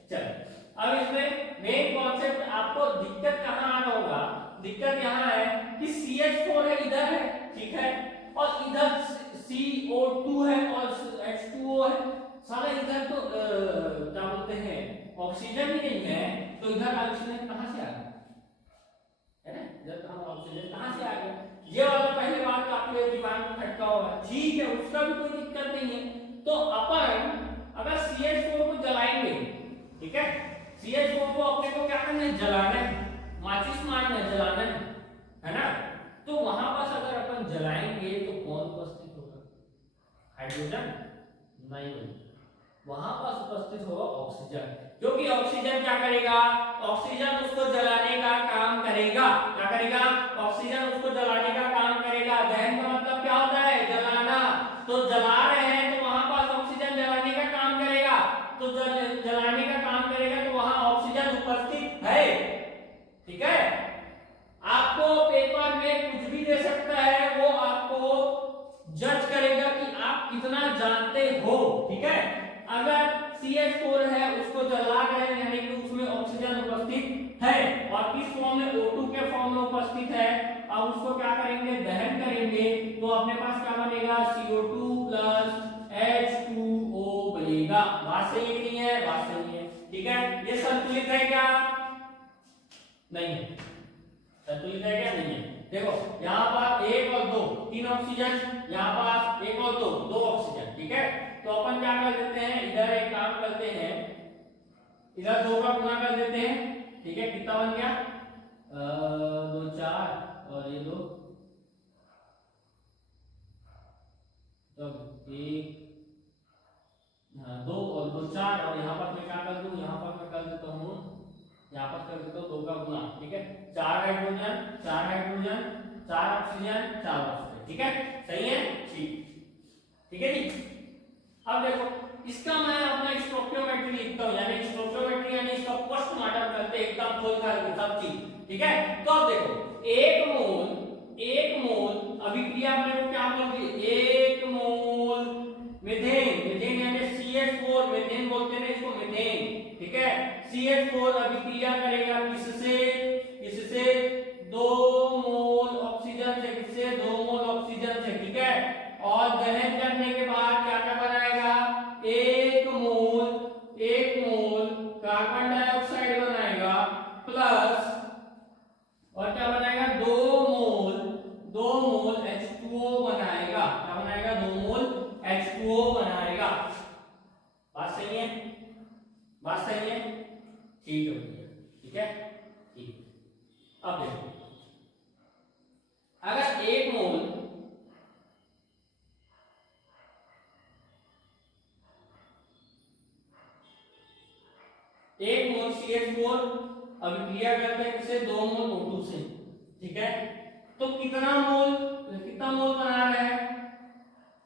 चलो अब इसमें मेन कॉन्सेप्ट आपको दिक्कत कहां आ रहा होगा, दिक्कत यहां है कि CH4 है, इधर है, ठीक है, और इधर CO2 है और H2O है। साला इधर तो क्या बोलते हैं, ऑक्सीजन ही नहीं है, तो इधर ऑक्सीजन कहां से आ गया, है ना, इधर ऑक्सीजन कहां से आ गया, ये वाला पहले बात तो आपके दिमाग में खटका होगा। ठीक है, उसका भी कोई दिक्कत नहीं है। तो अपन अगर CH4 को जलाएंगे, ठीक है, CH4 को अपने को क्या करना है, जलाना है, माचिस मारना है, जलाना है ना। तो वहां पास अगर अपन जलाएंगे तो कौन उपस्थित होगा, हाइड्रोजन नहीं होगा, वहां पास उपस्थित होगा ऑक्सीजन, क्योंकि ऑक्सीजन क्या करेगा, ऑक्सीजन उसको जलाने का काम करेगा। क्या करेगा, ऑक्सीजन उसको जलाने का काम करेगा। दहन का मतलब क्या होता है, जलाना, तो जला रहे हैं तो वहां पास ऑक्सीजन जलाने का काम करेगा, तो जलाने का काम करेगा, तो वहां ऑक्सीजन उपस्थित है। ठीक है, आपको पेपर में कुछ भी दे सकता है, वो आपको जज करेगा कि आप कितना जानते हो। ठीक है, अगर CH4 है, उसको जला रहे हैं, यानी कि उसमें ऑक्सीजन उपस्थित है और किस फॉर्म में, O2 के फॉर्म में उपस्थित है। अब उसको क्या करेंगे, दहन करेंगे, तो अपने पास क्या बनेगा, CO2 प्लस H2O बनेगा। बात सही नहीं है, बात सही है। ठीक है, ये संतुलित है क्या, नहीं है, संतुलित है क्या, नहीं है। देखो यहाँ पर 1 और 2 3 ऑक्सीजन, यहाँ पास 1 और 2 ऑक्सीजन। ठीक है, तो अपन क्या कर देते हैं, इधर एक काम करते हैं, इधर 2 का गुना कर देते हैं। ठीक है, कितना बन गया, 2 4 और ये 2, तब 1 2 और 2 4, और यहाँ पर मैं क्या कर दूं, यहाँ पर मैं कर देता हूँ, यहाँ पर कर देता हूँ 2 का गुना। ठीक है, 4 हाइड्रोजन 4 ऑक्सीजन 4 ऑक्सीजन। ठीक है, सही है, ठीक है जी। अब देखो, इसका मैं अपना स्टोइकियोमेट्री लिखता हूँ, यानी स्टोइकियोमेट्री यानी इसका पोस्टमार्टम करते हैं, एकदम खोल करके सब चीज। ठीक है, तो अब देखो, 1 मोल अभिक्रिया में क्या बोलते हैं, 1 मोल मीथेन यानी CH4, मीथेन बोलते हैं इसको, मीथेन। ठीक है, CH4 अभिक्रिया करेगा किससे 2 मोल ऑक्सीजन से, किससे 2 मोल ऑक्सीजन से। ठीक है, और दहन करने के बाद क्या क्या बनाएगा, 1 मोल कार्बन डाइऑक्साइड बनाएगा, प्लस और क्या बनाएगा, 2 मोल H2O बनाएगा। क्या बनाएगा, 2 मोल H2O बनाएगा। बात सही है, बात सही है, ठीक है भैया। ठीक है, ठीक। अब देखो, अगर 1 मोल CH4 अभिक्रिया करते हैं किससे, 2 मोल O2 से। ठीक है, तो कितना मोल बना रहे हैं,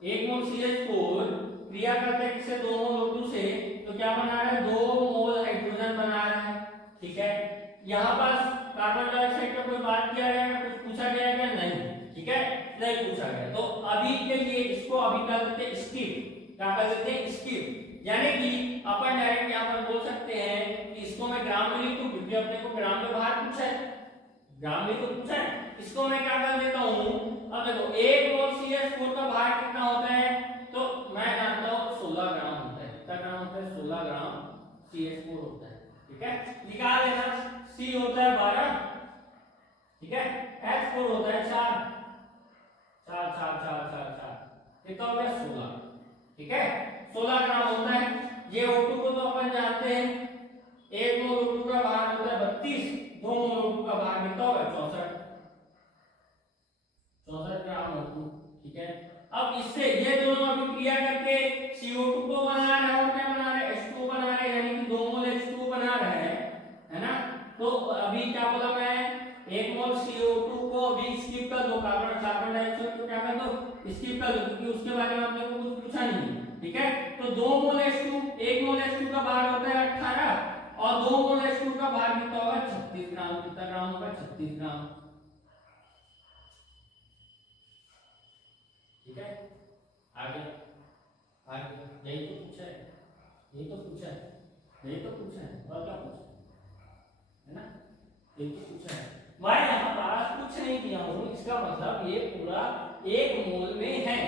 1 मोल CH4 क्रिया करते हैं किससे, 2 मोल O2 से, तो क्या बना रहा है, 2 मोल हाइड्रोजन बना रहा है। ठीक है, यहाँ पास कार्बन डाइऑक्साइड का कोई बात किया गया है, कुछ पूछा गया है क्या, नहीं। ठीक है, नहीं पूछा गया। तो अभी के लिए इसको अभी कर देते हैं स्किप, क्या कर देते हैं, स्किप। यानी कि अपन डायरेक्ट यहाँ पर बोल सकते हैं कि इसको मैं ग्राम में लिख दूं, क्योंकि अपने को ग्राम में बाहर पूछा है, ग्राम में तो पूछा है। इसको मैं क्या कर देता हूँ, अब देखो 1 मोल CH4 का भार कितना होता है, तो मैं जानता हूँ 16 ग्राम होता है। कितना ग्राम होता है, 16 ग्राम CH4 होता है। ठीक है, निकाल लेना। C होता है 12, ठीक है, H4 होता है 4, 4 4 4 4 4, कितना हो गया, 16। ठीक है, 16 ग्राम होता है। ये O2 को तो अपन जानते हैं, 1 मोल O2 का भार होता है 32, 2 मोल O2 का भार कितना होगा, 64 ग्राम O2। ठीक है, अब इससे ये दोनों अभी क्रिया करके CO2 को बना रहे हैं और क्या बना रहे हैं, H2 बना रहे हैं, यानी कि 2 मोल H2 बना रहे हैं, है ना। तो अभी क्या बोला मैं, 1 मोल CO2 को अभी स्किप कर दो, कार्बन डाइऑक्साइड को क्या कर दो, स्किप कर दो, क्योंकि उसके बारे में आपने को कुछ पूछा नहीं है। ठीक है, तो 2 मोल H2, 1 मोल H2 का भार होता है 18 और 2 मोल H2 का भार कितना होगा, 36 ग्राम। कितना ग्राम होगा, 36 ग्राम। ठीक है, आगे आगे, यही तो पूछा है, यही तो पूछा है, यही तो पूछा है, और क्या पूछा है ना, यही तो पूछा है। मैं यहाँ पास कुछ नहीं दिया हूँ, इसका मतलब ये पूरा 1 मोल में है।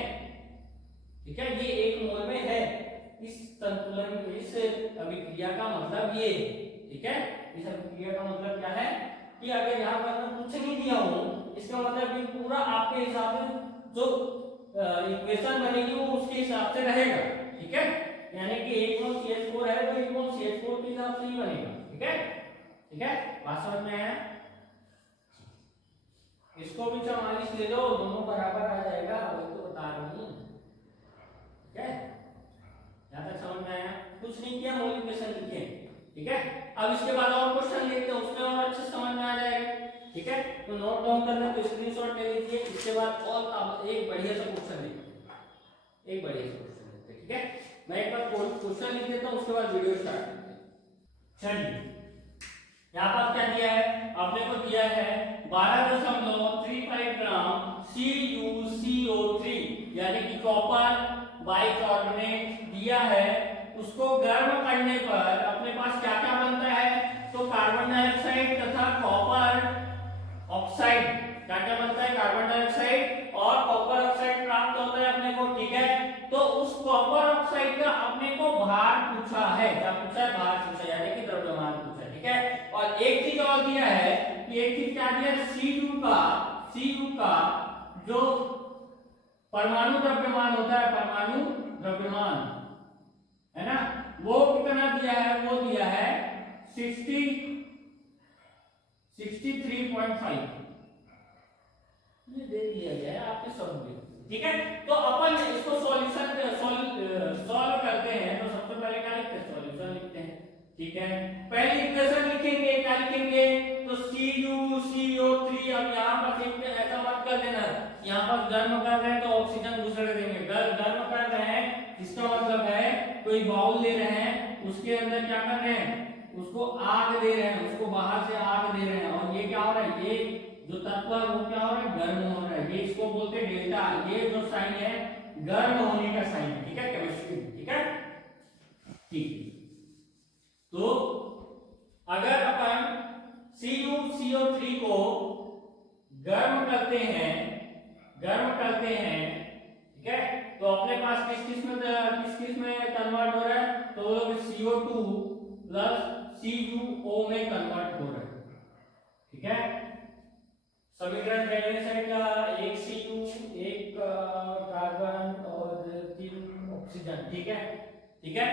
ठीक है, ये 1 मोल में है। इस संतुलन, इस अभिक्रिया का मतलब ये। ठीक है, इस अभिक्रिया का मतलब क्या है कि अगर यहाँ पर मैं कुछ नहीं दिया हूँ, इसका मतलब ये पूरा आपके हिसाब से जो इक्वेशन बनेगी वो उसके हिसाब से रहेगा। ठीक है, यानी कि 1 मोल CH4 है तो 1 मोल CH4 के हिसाब से ही बनेगा। ठीक है, ठीक है, बात समझ में आया। इसको भी 44 ले लो, दोनों बराबर आ जाएगा, वही तो बता रहा हूँ। ठीक है, यहाँ तक समझ में आया, कुछ नहीं किया, मौलिक इक्वेशन लिखे। ठीक है, अब इसके बाद और क्वेश्चन देखते हैं, उसमें और अच्छे समझ में आ जाएगा। ठीक है, तो नोट डाउन करना तो स्क्रीनशॉट ले लीजिए। इसके बाद और एक बढ़िया सा क्वेश्चन देखिए, एक बढ़िया सा क्वेश्चन देखते हैं। ठीक है, मैं एक बार क्वेश्चन लिख देता हूँ, उसके बाद वीडियो स्टार्ट करते हैं। चलिए, यहाँ पर क्या दिया है, आपने को दिया है 12.35 ग्राम CuCO3, यानी कि कॉपर बाइकार्बोनेट दिया है। उसको गर्म करने पर अपने पास क्या क्या बनता है, तो कार्बन डाइऑक्साइड तथा कॉपर ऑक्साइड, क्या क्या बनता है, कार्बन डाइऑक्साइड और कॉपर ऑक्साइड प्राप्त होता है अपने को। ठीक है, तो उस कॉपर ऑक्साइड का अपने को भार पूछा है, क्या पूछा है, भार पूछा है, यानी कि द्रव्यमान पूछा है। ठीक है, और एक चीज और दिया है कि एक चीज क्या दिया है, Cu का जो परमाणु द्रव्यमान होता है, परमाणु द्रव्यमान, है ना, वो कितना दिया है, वो दिया है 63.5, ये दे दिया गया है आपके सॉल्व में। ठीक है, तो अपन इसको सॉल्यूशन सॉल्व करते हैं, तो सबसे पहले क्या लिखते हैं, सॉल्यूशन लिखते हैं। ठीक है, पहली इक्वेशन लिखेंगे, क्या लिखेंगे, तो CuCO3। अब यहाँ पर ऐसा मत कर देना, यहाँ पर गर्म कर रहे हैं तो ऑक्सीजन दूसरे देंगे, गर्म कर रहे हैं, इसका मतलब है कोई बाउल ले रहे हैं, उसके अंदर क्या कर रहे हैं, उसको आग दे रहे हैं, उसको बाहर से आग दे रहे हैं, और ये क्या हो रहा है, ये जो तत्व है वो क्या हो रहा है, गर्म हो रहा है। ये इसको बोलते हैं डेल्टा, ये जो साइन है गर्म होने का साइन है। ठीक है, केमिस्ट्री। ठीक है, ठीक, तो अगर अपन CuCO3 को गर्म करते हैं, ठीक है, तो अपने पास किस किस में कन्वर्ट हो रहा है, तो CO2 प्लस CuO में कन्वर्ट हो रहा है। ठीक है, समीकरण पहले साइड का, एक Cu, एक कार्बन और 3 ऑक्सीजन। ठीक है, ठीक है,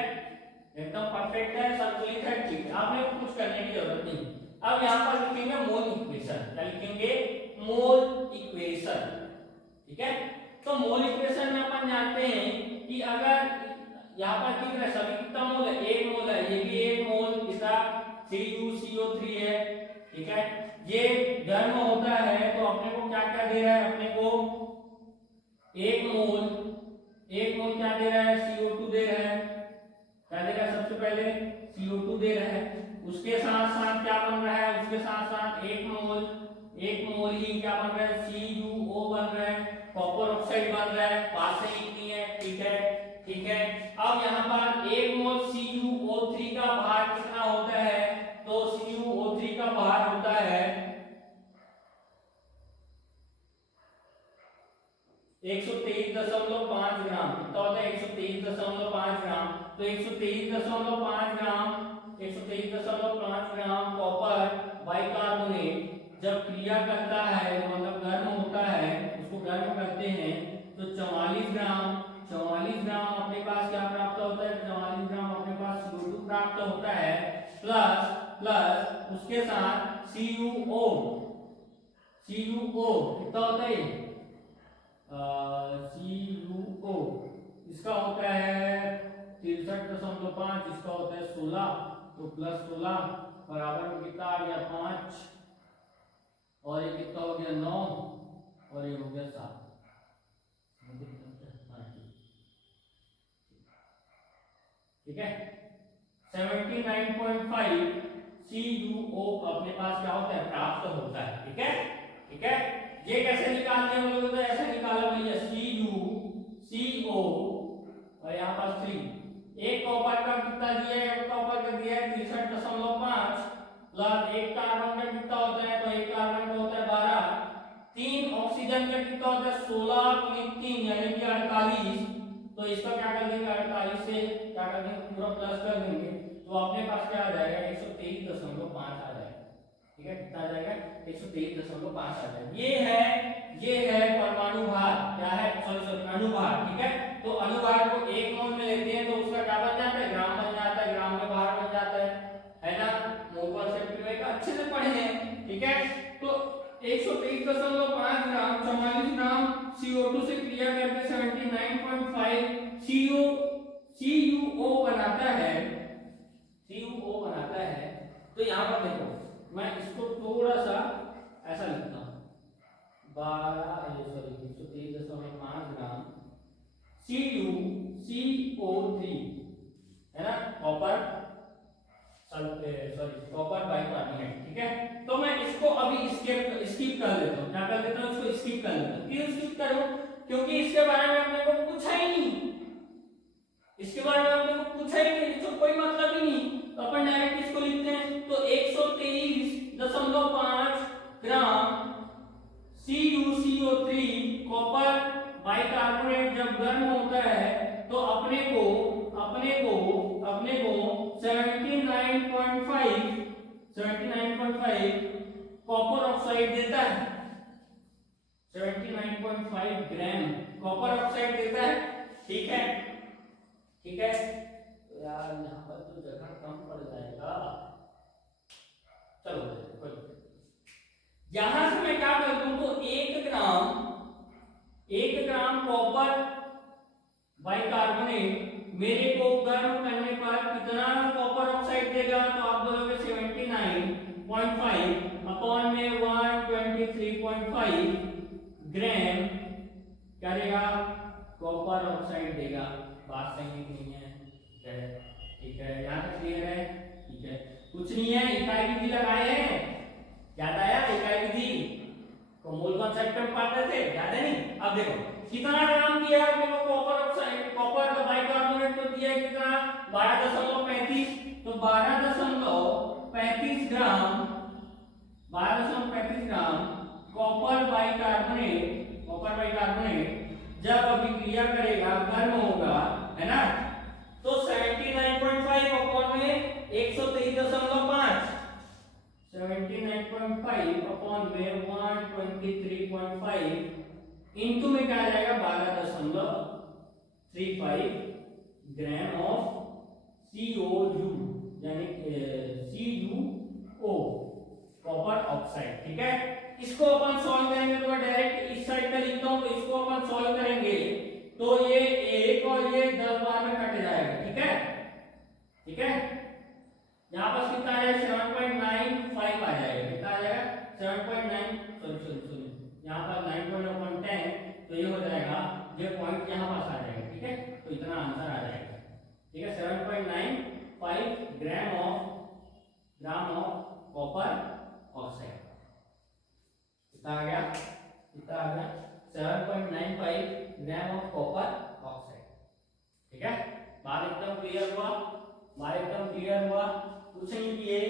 एकदम परफेक्ट है, संतुलित है। ठीक है, आपने कुछ करने की जरूरत नहीं। अब यहाँ पर लिखेंगे मोल इक्वेशन, क्या लिखेंगे, मोल इक्वेशन। ठीक है, तो मोल इक्वेशन में अपन जानते हैं कि अगर यहाँ पर कितना है, सभी कितना मोल है, 1 मोल है, ये भी 1 मोल, इसका CuCO3 है। ठीक है, ये गर्म होता है तो अपने को क्या क्या दे रहा है, अपने को 1 मोल एक मोल क्या दे रहा है, CO2 दे रहा है, क्या दे रहा है, सबसे पहले CO2 दे रहा है। उसके साथ साथ क्या बन रहा है, उसके साथ साथ एक मोल ही क्या बन रहा है, CuO बन रहा है, कॉपर ऑक्साइड बन रहा है, पास से नहीं है, ठीक है, ठीक है। अब यहाँ पर एक मोल CuO3 का भार कितना होता है, तो CuO3 का भार होता है 123.5 ग्राम। कितना होता है, 123.5 ग्राम। तो 123.5 ग्राम, 123.5 ग्राम कॉपर बाइकार्बोनेट जब क्रिया करता है, मतलब गर्म होता है, उसको गर्म करते हैं, तो 44 ग्राम अपने पास क्या प्राप्त होता है, 44 ग्राम अपने पास CO2 प्राप्त होता है, प्लस प्लस उसके साथ CuO कितना होता है, CuO इसका होता है 63.5, इसका होता है 16, तो प्लस 16 बराबर में कितना आ गया 5, और ये कितना हो गया 9, और ये हो गया 7। ठीक है, 79.5 CuO अपने पास क्या होता है, प्राप्त होता है। ठीक है, ठीक है। ये कैसे निकालते हैं हम लोग, तो ऐसे निकाला भैया, CO और यहाँ पास 3, एक कॉपर का कितना दिया है, एक कॉपर का दिया है 63.5, प्लस एक कार्बन का कितना होता है, तो एक कार्बन का होता है 12, 3 ऑक्सीजन का कितना होता है 16 गुणित 3 यानी कि 48, तो इसका क्या कर देंगे, 48 से क्या कर देंगे, पूरा प्लस कर देंगे, तो अपने पास क्या आ जाएगा 123.5 आ जाएगा। ठीक है, कितना आ जाएगा 123.5 आ जाएगा। ये है परमाणु भार, क्या है, सॉरी अणुभार। ठीक है, तो अणुभार को एक मोल में लेते हैं तो उसका क्या बन जाता है, ग्राम बन जाता है, ग्राम में भार बन जाता है ना, मोल कॉन्सेप्ट में का अच्छे से पढ़े हैं। ठीक है, तो 123.5 ग्राम 44 ग्राम CO2 से क्रिया करके 79.5 CuO बनाता है, CuO बनाता है। तो यहाँ पर देखो, मैं इसको थोड़ा सा ऐसा लिखता हूँ, 123.5 ग्राम CO3 है ना, कॉपर कॉपर बाइकार्बोनेट। ठीक है, तो मैं इसको अभी स्किप कर देता हूँ, क्या कर देता हूँ, इसको स्किप कर देता हूँ। क्यों स्किप करूँ, क्योंकि इसके बारे में अपने को पूछा ही नहीं, इसके बारे में अपने को पूछा ही नहीं, इसको कोई मतलब ही नहीं, तो अपन डायरेक्ट इसको लिखते हैं। तो 123.5 ग्राम CuCO3 कॉपर बाइकार्बोनेट जब गर्म होता है तो अपने को 79.5 कॉपर ऑक्साइड देता है, 79.5 ग्राम कॉपर ऑक्साइड देता है। ठीक है, ठीक है, तो यार यहाँ पर तो जगह कम पड़ जाएगा, चलो यहां से मैं क्या कर दूं, तो 1 ग्राम कॉपर बाइकार्बोनेट मेरे को गर्म करने पर कितना कॉपर ऑक्साइड देगा, तो आप बोलोगे 79.5 अपॉन में 123.5 ग्राम क्या देगा, कॉपर ऑक्साइड देगा। बात सही नहीं है, ठीक है, यहाँ तक क्लियर है। ठीक है, कुछ नहीं है, इकाई विधि लगाए हैं, याद आया, इकाई विधि को मूल कॉन्सेप्ट में पढ़ रहे थे, याद है नहीं। अब देखो कितना ग्राम दिया है अपने को कॉपर ऑक्साइड, कॉपर का बाइकार्बोनेट को दिया है कितना, 12.35, तो 12.35 ग्राम कॉपर बाइकार्बोनेट जब अभिक्रिया करेगा, गर्म होगा, है ना, तो 79.5 अपॉन में 123.5, 79.5 अपॉन में 123.5 इनटू में क्या आ जाएगा 12.35 ग्राम ऑफ CuO यानी CuO कॉपर ऑक्साइड। ठीक है, इसको अपन सॉल्व करेंगे, तो मैं डायरेक्ट इस साइड पे लिखता हूं, तो इसको अपन सॉल्व करेंगे तो ये 1 और ये 10 बार में कट जाएगा। ठीक है, ठीक है, यहाँ पर कितना आ जाएगा 7.95 आ जाएगा, कितना आ जाएगा 7.9, सॉरी यहाँ पर 9.10, तो ये हो जाएगा, ये पॉइंट यहाँ पास आ जाएगा। ठीक है, 7.95 ग्राम ऑफ कॉपर ऑक्साइड। कितना आ गया? 7.95 ग्राम ऑफ कॉपर ऑक्साइड। ठीक है, बात एकदम क्लियर हुआ? कुछ नहीं किए,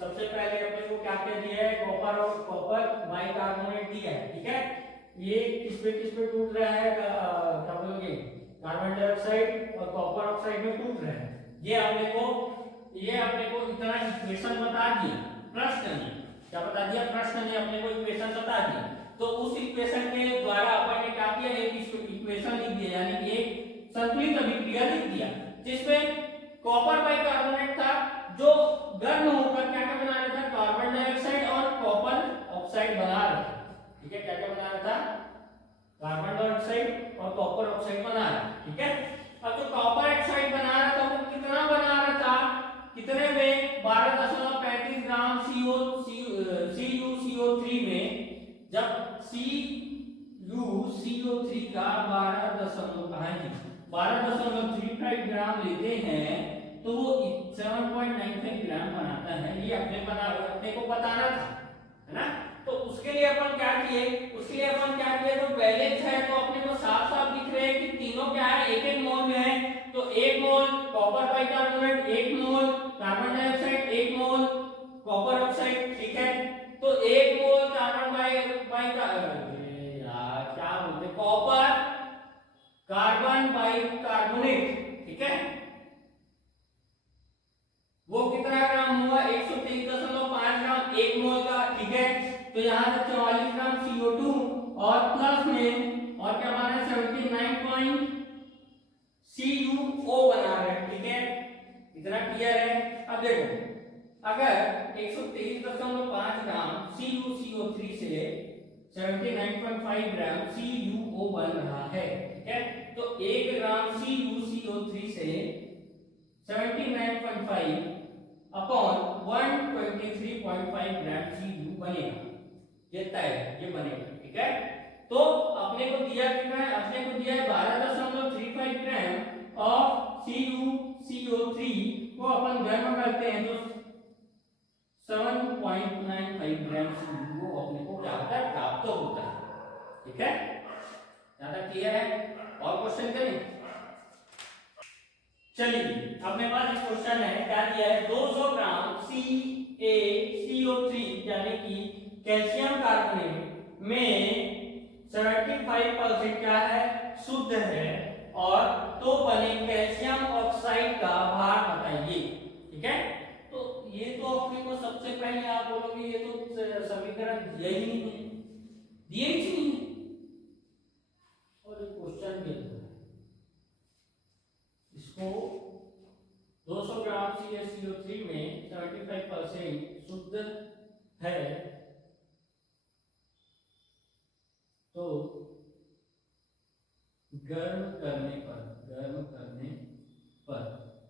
सबसे पहले अपने को क्या क्या दिया है? कॉपर बाइकार्बोनेट दिया है। ठीक है, ये किस पे टूट रहा है? क्या बोलोगे? कार्बन डाइऑक्साइड और कॉपर ऑक्साइड में टूट रहा है। ये अपने को इतना इक्वेशन बता दिया, प्रश्न ने क्या बता दिया? प्रश्न ने अपने को इक्वेशन बता दिया। तो उस इक्वेशन के द्वारा अपन ने क्या किया? एक इक्वेशन लिख दिया, यानी कि एक संतुलित अभिक्रिया लिख दिया, जिसमें कॉपर बाइकार्बोनेट था जो गर्म होकर क्या क्या बना रहा था? कार्बन डाइऑक्साइड और कॉपर ऑक्साइड बना रहा था। ठीक है, क्या क्या बना रहा था? कार्बन डाइऑक्साइड और कॉपर ऑक्साइड बना रहा है। ठीक है, अब जो कॉपर ऑक्साइड बना रहा था वो कितना बना रहा था? कितने में? 12.35 ग्राम CuCO3 में। जब CuCO3 का 12.35 ग्राम लेते हैं तो वो 7.95 ग्राम बनाता है। ये अपने को बताना था, है ना? तो उसके लिए अपन क्या किए? जो बैलेंस है तो अपने को साफ साफ दिख रहे हैं कि तीनों क्या है? एक एक मोल में है। तो 1 mole copper bicarbonate, 1 mole carbon dioxide, 1 mole copper oxide. ठीक है, तो 1 मोल कार्बन बाइकार्बोनेट, ठीक है, वो कितना ग्राम हुआ? 123.5 ग्राम 1 मोल का। ठीक है, तो यहाँ से 44 ग्राम CO2 और प्लस में और क्या बना है? 79 CuO बना रहे हैं। ठीक है, इतना क्लियर है? अब देखो, अगर 123.5 ग्राम CuCO3 से 79.5 ग्राम CuO बन रहा है। ठीक है, तो 1 ग्राम CuCO3 से 79.5 अपॉन 123.5 ग्राम Cu बनेगा। ये तय है, ये बनेगा। ठीक है, तो अपने को दिया कितना है? अपने को दिया है 12.35 ग्राम ऑफ CuCO3 को अपन गर्म करते हैं तो 7.95 ग्राम Cu अपने को क्या होता है? प्राप्त होता है। ठीक है, यहाँ तक क्लियर है? और क्वेश्चन करें? चलिए, अब मेरे पास एक क्वेश्चन है, क्या दिया है? 200 ग्राम CaCO3 यानी कि कैल्शियम कार्बोनेट में 75% क्या है? शुद्ध है, और तो बने कैल्शियम ऑक्साइड का भार बताइए। ठीक है, तो ये तो अपने को सबसे पहले आप बोलोगे ये तो समीकरण दिया ही नहीं है, दिए ही नहीं है, और ये क्वेश्चन भी इसको 200 ग्राम CaCO3 में 75% शुद्ध है, तो गर्म करने पर,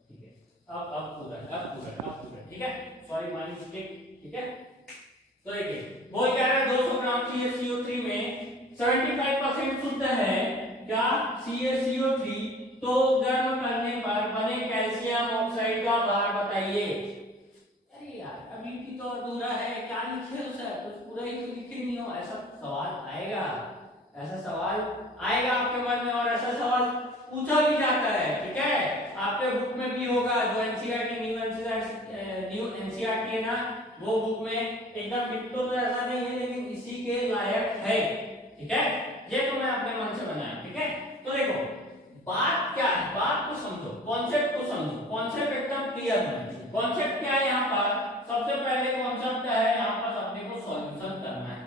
ठीक है, अब पूरा, ठीक है, सॉरी माय मिस्टेक। ठीक है, तो देखिए वो क्या है? 200 ग्राम CaCO3 में 75% शुद्ध है क्या? CaCO3, तो गर्म करने पर बने कैल्शियम ऑक्साइड का भार बताइए। अरे यार, अभी भी तो अधूरा है, क्या लिखे हो सर? कुछ पूरा ही तो लिखे नहीं हो। ऐसा सवाल आएगा आपके मन में, और ऐसा सवाल पूछा भी जाता है। ठीक है, आपके बुक में भी होगा, जो एनसीईआरटी न्यू एनसीईआरटी है ना, वो बुक में एकदम डिट्टो तो ऐसा नहीं है, लेकिन इसी के लायक है। ठीक है, ये तो मैं अपने मन से बनाया। ठीक है, तो देखो बात क्या है? बात को समझो, कॉन्सेप्ट को समझो। कॉन्सेप्ट एकदम क्लियर होना चाहिए। कॉन्सेप्ट क्या है यहाँ पर? सबसे पहले कॉन्सेप्ट है यहाँ पर अपने को सॉल्यूशन करना है।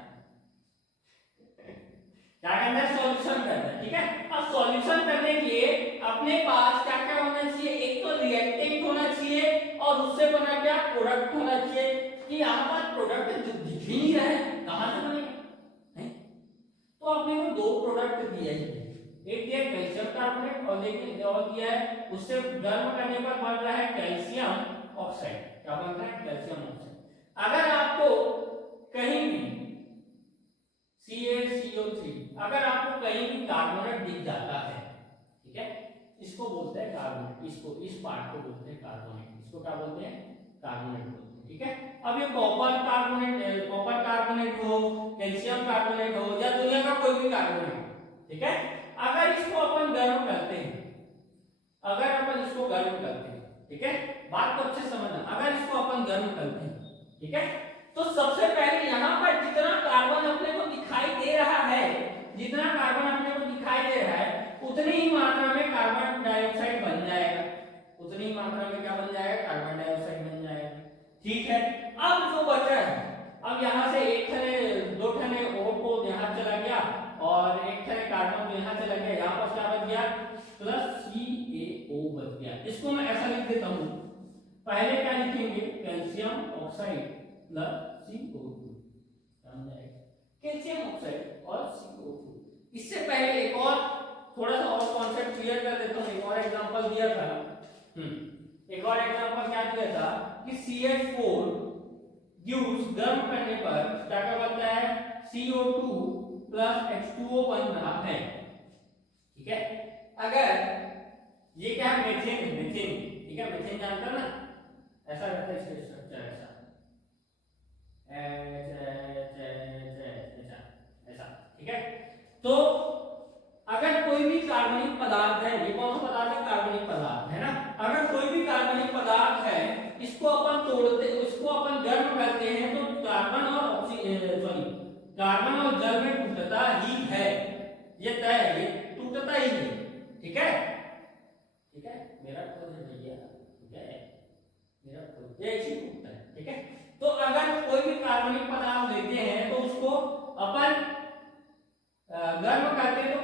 क्या करना है? सॉल्यूशन करना है। ठीक है, अब सॉल्यूशन करने के लिए अपने पास क्या क्या होना चाहिए? एक तो रिएक्टेंट होना चाहिए, और उससे बना क्या? प्रोडक्ट होना चाहिए। कि यहाँ पर प्रोडक्ट दिख ही नहीं रहा है, कहां से बनेगा? तो अपने को 2 प्रोडक्ट दिए हैं, एक दिया कैल्शियम कार्बोनेट और दिया है उससे गर्म करने पर बन रहा है कैल्शियम ऑक्साइड। क्या बन रहा है? Calcium oxide. अगर आपको कहीं भी CaCO3, अगर आपको कहीं भी कार्बोनेट दिख जाता है, ठीक है, इसको बोलते हैं कार्बोनेट, इसको इस पार्ट को बोलते हैं कार्बोनेट। इसको क्या बोलते हैं? कार्बोनेट बोलते हैं। ठीक है, अब ये कॉपर कार्बोनेट हो, कैल्शियम कार्बोनेट हो या दुनिया का कोई भी कार्बोनेट हो, ठीक है, अगर इसको अपन गर्म करते हैं, अगर अपन इसको गर्म करते हैं, ठीक है, बात को अच्छे समझना, अगर इसको अपन गर्म करते हैं, ठीक है, तो सबसे पहले यहाँ पर जितना कार्बन अपने को दिखाई दे रहा है, जितना कार्बन अपने को दिखाई दे रहा है, उतनी ही मात्रा में कार्बन डाइऑक्साइड बन जाएगा, उतनी ही मात्रा में क्या बन जाएगा? कार्बन डाइऑक्साइड बन जाएगा। ठीक है, अब जो बचा है, अब यहाँ से एक ठने दो ठने O को यहाँ चला गया और एक ठने कार्बन तो यहाँ चला गया, यहाँ पर क्या बच गया? प्लस CaO बच गया। इसको मैं ऐसा लिख देता हूँ, पहले क्या लिखेंगे? Calcium oxide plus CO2, calcium oxide और CO2। इससे पहले एक और थोड़ा सा और कॉन्सेप्ट क्लियर कर देता हूँ। एक और एग्जांपल दिया था, एक और एग्जांपल क्या दिया था कि CH4 गिव्स गर्म करने पर क्या क्या बनता है? CO2 प्लस H2O बन रहा है। ठीक है, अगर ये क्या है? मीथेन, ठीक है, मीथेन जानते हो ना, ऐसा रहता है इसका स्ट्रक्चर, ऐसा, ठीक है। तो अगर कोई भी कार्बनिक पदार्थ है, ये कौन सा पदार्थ है? कार्बनिक पदार्थ है ना। अगर कोई भी कार्बनिक पदार्थ है, इसको अपन तोड़ते, इसको अपन गर्म करते हैं, तो कार्बन और जल में टूटता ही है, ये तय है, ये टूटता ही है। ठीक है, ठीक है, मेरा खुद है भैया, ठीक है, मेरा खुद ये ऐसे टूटता है। ठीक है, तो अगर कोई भी कार्बनिक पदार्थ लेते हैं तो उसको अपन गर्म करते हैं तो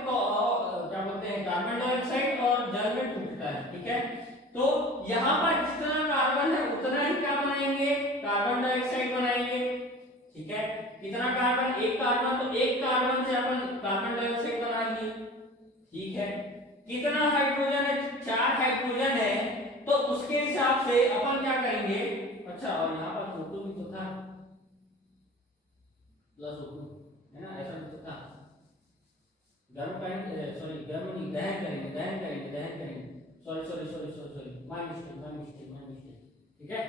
क्या बोलते हैं? कार्बन डाइऑक्साइड और जल में टूटता है। ठीक है, तो यहाँ पर जितना कार्बन है उतना ही क्या बनाएंगे? कार्बन डाइऑक्साइड बनाएंगे। ठीक है, कितना कार्बन? एक कार्बन, तो एक कार्बन से अपन कार्बन डाइऑक्साइड बनाएंगे। ठीक है, कितना हाइड्रोजन है? 4 हाइड्रोजन है, तो उसके हिसाब से अपन क्या करेंगे? अच्छा, और यहाँ पर O2 भी तो था, प्लस O2 है ना, ऐसा भी तो था। गर्म करेंगे, सॉरी गर्म नहीं, दहन करेंगे, सॉरी, माय मिस्टेक। ठीक है,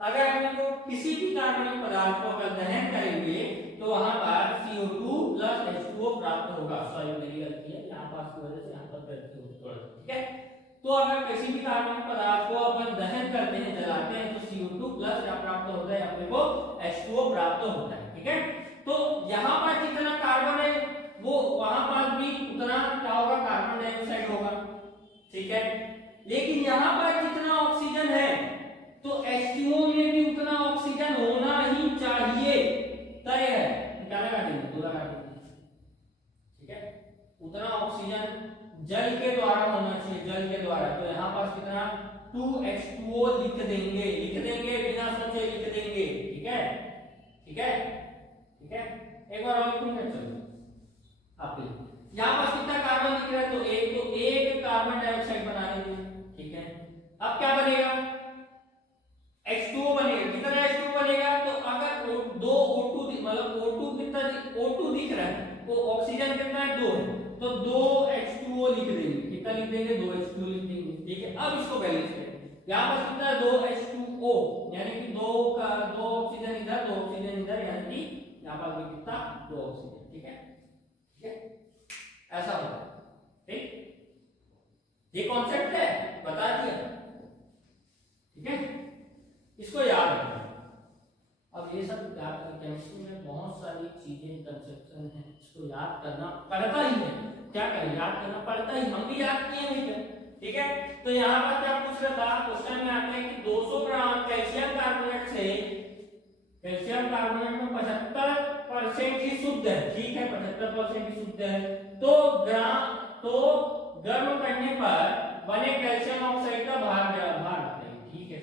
अगर अपन को किसी भी कार्बनिक पदार्थ को अगर दहन करेंगे तो वहां पर CO2 प्लस H2O प्राप्त होगा। सॉरी, मेरी गलती है, यहाँ पास की वजह से यहाँ पर गलती हो थोड़ा। ठीक है, तो अगर किसी भी कार्बनिक पदार्थ को अपन दहन करते हैं, जलाते हैं, तो CO2 प्लस क्या प्राप्त होता है? अपने को H2O प्राप्त होता है। ठीक है, तो यहाँ पर जितना कार्बन है वो वहां पर भी उतना क्या होगा? कार्बन डाइऑक्साइड होगा। ठीक है, लेकिन यहाँ पर जितना ऑक्सीजन है तो H2O में भी उतना ऑक्सीजन होना ही चाहिए, तय है। क्या लगा देंगे? 2 लगा देंगे। ठीक है, उतना ऑक्सीजन जल के द्वारा होना चाहिए, जल के द्वारा। तो यहाँ पास कितना? 2H2O लिख देंगे, बिना सोचे लिख देंगे। ठीक है, ठीक है, ठीक है, एक बार और लिखूंगा, चलो आप यहाँ पास कितना कार्बन दिख रहा है? तो एक कार्बन डाइऑक्साइड बना लेंगे। ठीक है, अब क्या बनेगा? H2O बनेगा। कितना H2O बनेगा? तो अगर दो O2 मतलब O2 कितना? O2 दिख रहा है, तो ऑक्सीजन कितना है? 2 है, तो 2H2O लिख देंगे। कितना लिख देंगे? 2H2O लिख देंगे। ठीक है, अब इसको बैलेंस करें। यहाँ पर कितना है? 2H2O, यानी कि 2 ऑक्सीजन इधर, 2 ऑक्सीजन इधर, यानी कि यहाँ पर भी कितना? 2 ऑक्सीजन। ठीक है, ठीक है, ऐसा होता है। ठीक, ये कॉन्सेप्ट है, बता दिया। ठीक है, इसको याद रखना। अब ये सब केमिस्ट्री में बहुत सारी चीजें, कंसेप्शन है, इसको याद करना पड़ता ही है। क्या करें? याद करना पड़ता ही, हम भी याद किए नहीं थे। ठीक है, तो यहाँ पर क्या पूछ रहा था? क्वेश्चन में आता है कि 200 ग्राम कैल्शियम कार्बोनेट से, कैल्शियम कार्बोनेट में 75% ही शुद्ध है। ठीक है, 75% ही शुद्ध है, तो गर्म करने पर बने कैल्शियम ऑक्साइड का भार बताइए। ठीक है,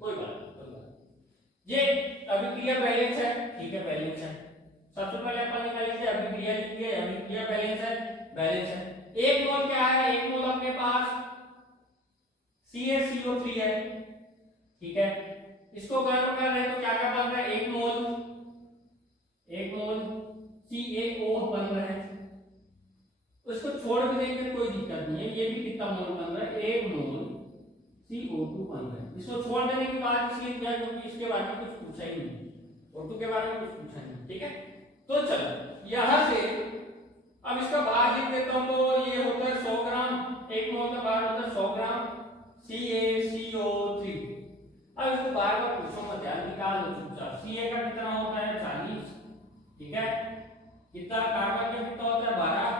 कोई बात नहीं। ये अभिक्रिया बैलेंस है। ठीक है, बैलेंस है। सबसे पहले अपन निकालेंगे अभिक्रिया लिखिए, अभिक्रिया बैलेंस है। एक मोल क्या है? एक मोल अपने पास CaCO3 है। ठीक है, इसको गर्म कर रहे हैं तो क्या क्या बन रहा है? एक मोल CaO बन रहा है। उसको छोड़ भी देंगे कोई दिक्कत नहीं है। ये भी कितना मोल बन रहा है? 1 मोल CO2 बन रहा है। इसको छोड़ देने के बाद इसलिए किया क्योंकि इसके बारे में कुछ पूछा ही नहीं, O2 के बारे में कुछ पूछा ही नहीं। ठीक है, तो चलो यहां से अब इसका भार लिख देता हूं। तो ये होता है 100 ग्राम, एक में होता है भार होता है 100 ग्राम CaCO3। अब इसको बार बार पूछो मत यार, निकाल दो चुपचाप। Ca का कितना होता है 40, ठीक है, कितना कार्बन का कितना होता है 12,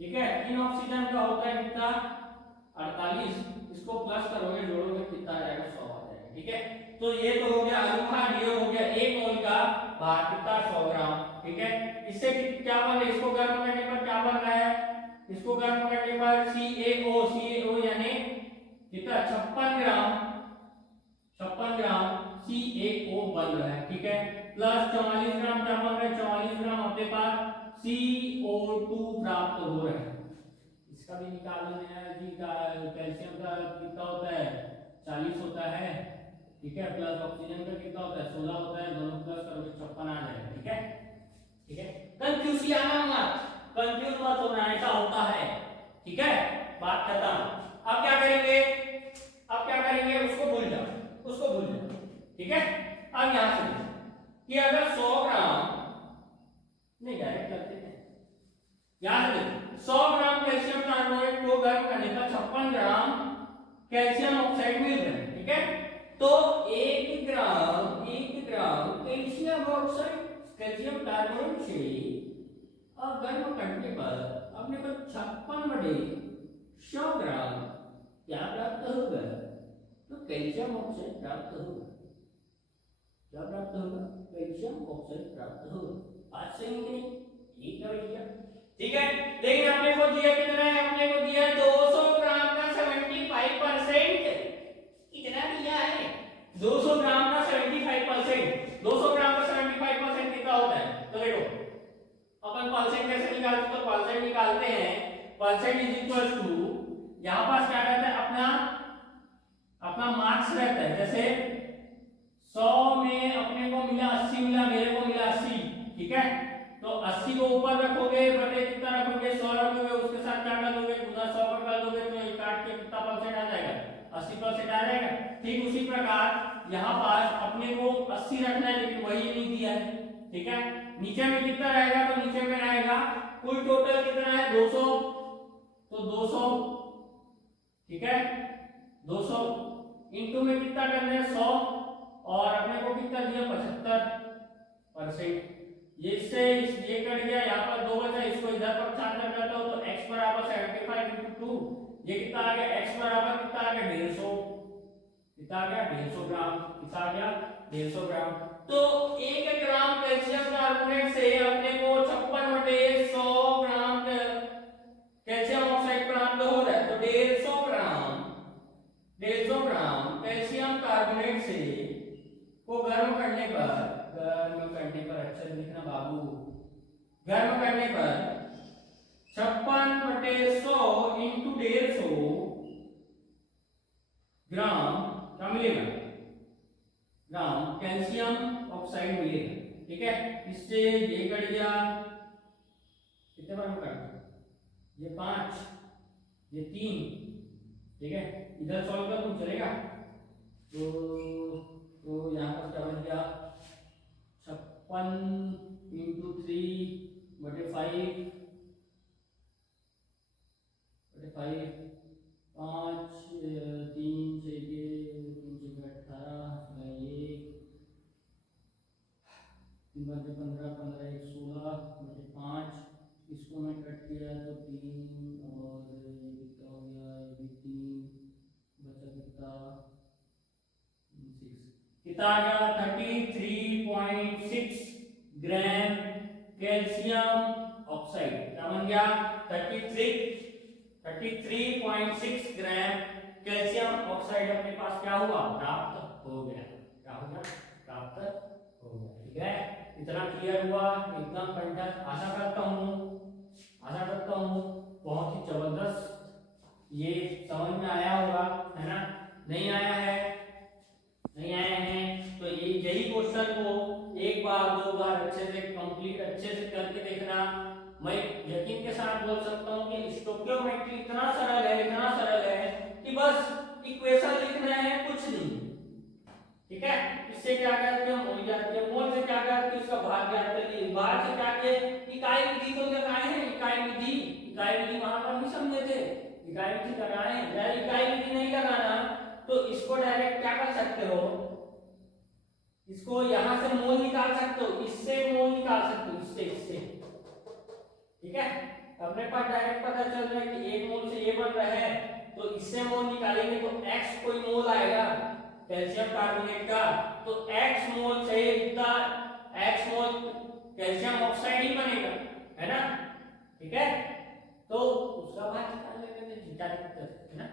ठीक है, 3 ऑक्सीजन का होता है कितना 48, इसको प्लस करोगे जोड़ोगे कितना आ जाएगा 100 आ जाएगा। ठीक है, तो ये तो हो गया अनुपात, ये हो गया 1 मोल का भार कितना 100 ग्राम। ठीक है, इससे क्या बन रहा है, इसको गर्म करने पर क्या बन रहा है, इसको गर्म करने पर CaO यानी कितना 56 ग्राम CaO बन रहा है। ठीक है, प्लस 44 ग्राम क्या बन रहा है, 44 ग्राम अपने पास CO2 प्राप्त हो रहा है। इसका भी निकाल लेना है जी, का कैल्शियम का कितना होता है 40 होता है। ठीक है, प्लस ऑक्सीजन का कितना होता है 16 होता है, दोनों प्लस करोगे 56 आ जाएगा। ठीक है, ठीक है, कंफ्यूज आना मत, कंफ्यूज मत होना, ऐसा होता है। ठीक है, बात खत्म। अब क्या करेंगे, अब क्या करेंगे, उसको भूल जाओ, उसको भूल जाओ। ठीक है, अब यहां से कि अगर 100 ग्राम नहीं डायरेक्ट करते हैं, यहां से 100 ग्राम कैल्शियम कार्बोनेट को गर्म करने पर 56 ग्राम कैल्शियम ऑक्साइड मिल रहा है। ठीक है, तो 1 ग्राम कैल्शियम ऑक्साइड कैल्शियम कार्बोनेट से और गर्म करने पर अपने को 56/100 ग्राम क्या प्राप्त होगा, तो कैल्शियम ऑक्साइड प्राप्त होगा। क्या प्राप्त होगा, कैल्शियम ऑक्साइड प्राप्त होगा। बात सही है, ठीक है भैया। ठीक है, लेकिन अपने को दिया कितना है, अपने को दिया 200 ग्राम का 75%। कितना दिया है 200 ग्राम का 75%। 200 ग्राम का 75% कितना होता है, तो देखो अपन परसेंट कैसे निकालते, तो परसेंट निकालते हैं, परसेंट इज इक्वल टू, यहां पास क्या रहता है अपना मार्क्स रहता है। जैसे 100 में अपने को मिला 80 मिला, मेरे को मिला 80। ठीक है, तो 80 को ऊपर रखोगे, बटे कितना रखोगे 100 रखोगे, उसके साथ क्या कर दोगे गुना 100 पर कर दोगे, तो ये काट के कितना परसेंट आ जाएगा 80% आ जाएगा। ठीक उसी प्रकार यहाँ पास अपने को 80 रखना है, लेकिन वही नहीं दिया है। ठीक है, नीचे में कितना रहेगा, तो नीचे में रहेगा कुल टोटल कितना है 200, तो 200। ठीक है, 200 इंटू में कितना करना है 100, और अपने को कितना दिया 75%। ये इससे ये कट गया, यहाँ पर 2 बचा, इसको इधर पक्षांतर करता हूं तो x बराबर 75 × 2, ये कितना आ गया, x बराबर कितना आ गया 150, कितना आ गया 150 ग्राम, कितना आ गया 150 ग्राम। तो 1 ग्राम कैल्शियम कार्बोनेट से अपने को 56/100 ग्राम कैल्शियम ऑक्साइड प्राप्त हो रहा है। तो 150 ग्राम कैल्शियम कार्बोनेट से को गर्म करने पर अच्छा लिखना बाबू, गर्म करने पर 56/100 इंटू 150 ग्राम क्या मिलेगा, ग्राम कैल्शियम ऑक्साइड मिलेगा। ठीक है, इससे ये कट गया, कितने बार कट, ये 5, ये 3। ठीक है, इधर सॉल्व कर दूं चलेगा, तो यहाँ पर क्या बन गया 56 इंटू 3/5, 5 5 3 6 18 1 3 15 15 1 16/5, इसको मैं कट किया तो 3 और कितना हो गया, ये भी 3 बचा कितना 6, कितना आ गया 33.6 ग्राम कैल्शियम ऑक्साइड। क्या बन गया 33.6 ग्राम कैल्शियम ऑक्साइड अपने पास क्या हुआ, प्राप्त हो गया। क्या हो गया, प्राप्त हो गया। ठीक है, इतना क्लियर हुआ एकदम कंठस्थ। आशा करता हूँ बहुत ही जबरदस्त ये समझ में आया होगा, है ना। नहीं आया है तो ये यही क्वेश्चन को एक बार 2 बार अच्छे से कंप्लीट अच्छे से करके देखना। मैं यकीन के साथ बोल सकता हूँ कि स्टोकियोमेट्री इतना सरल है कि बस समझे थे, इकाई विधि लगाए या इकाई विधि नहीं लगाना तो इसको डायरेक्ट क्या कर सकते हो, इसको यहां से मोल निकाल सकते हो, इससे मोल निकाल सकते हो, इससे, ठीक है। अपने पास डायरेक्ट पता चल रहा है कि एक मोल से ये बन रहा है, तो इससे मोल निकालेंगे तो x कोई मोल आएगा कैल्शियम कार्बोनेट का, तो x मोल से इतना x मोल कैल्शियम ऑक्साइड ही बनेगा, है ना, ठीक है। तो उसका भाग निकाल लेंगे तो क्या दिक्कत है ना,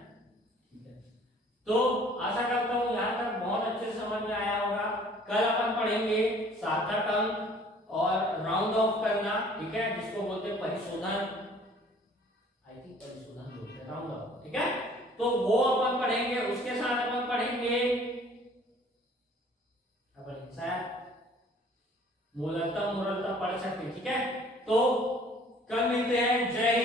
ठीक है। तो आशा करता हूँ यहाँ तक बहुत अच्छे से समझ में आया होगा। कल अपन पढ़ेंगे सार्थक अंक और राउंड ऑफ करना, ठीक है, जिसको बोलते हैं परिशोधन, आई थिंक परिशोधन बोलते हैं, राउंड ऑफ, ठीक है। तो वो अपन पढ़ेंगे, उसके साथ अपन पढ़ेंगे अपन शायद मूलतः मूलतः पढ़ सकते, ठीक है। तो कल मिलते हैं, जय हिंद।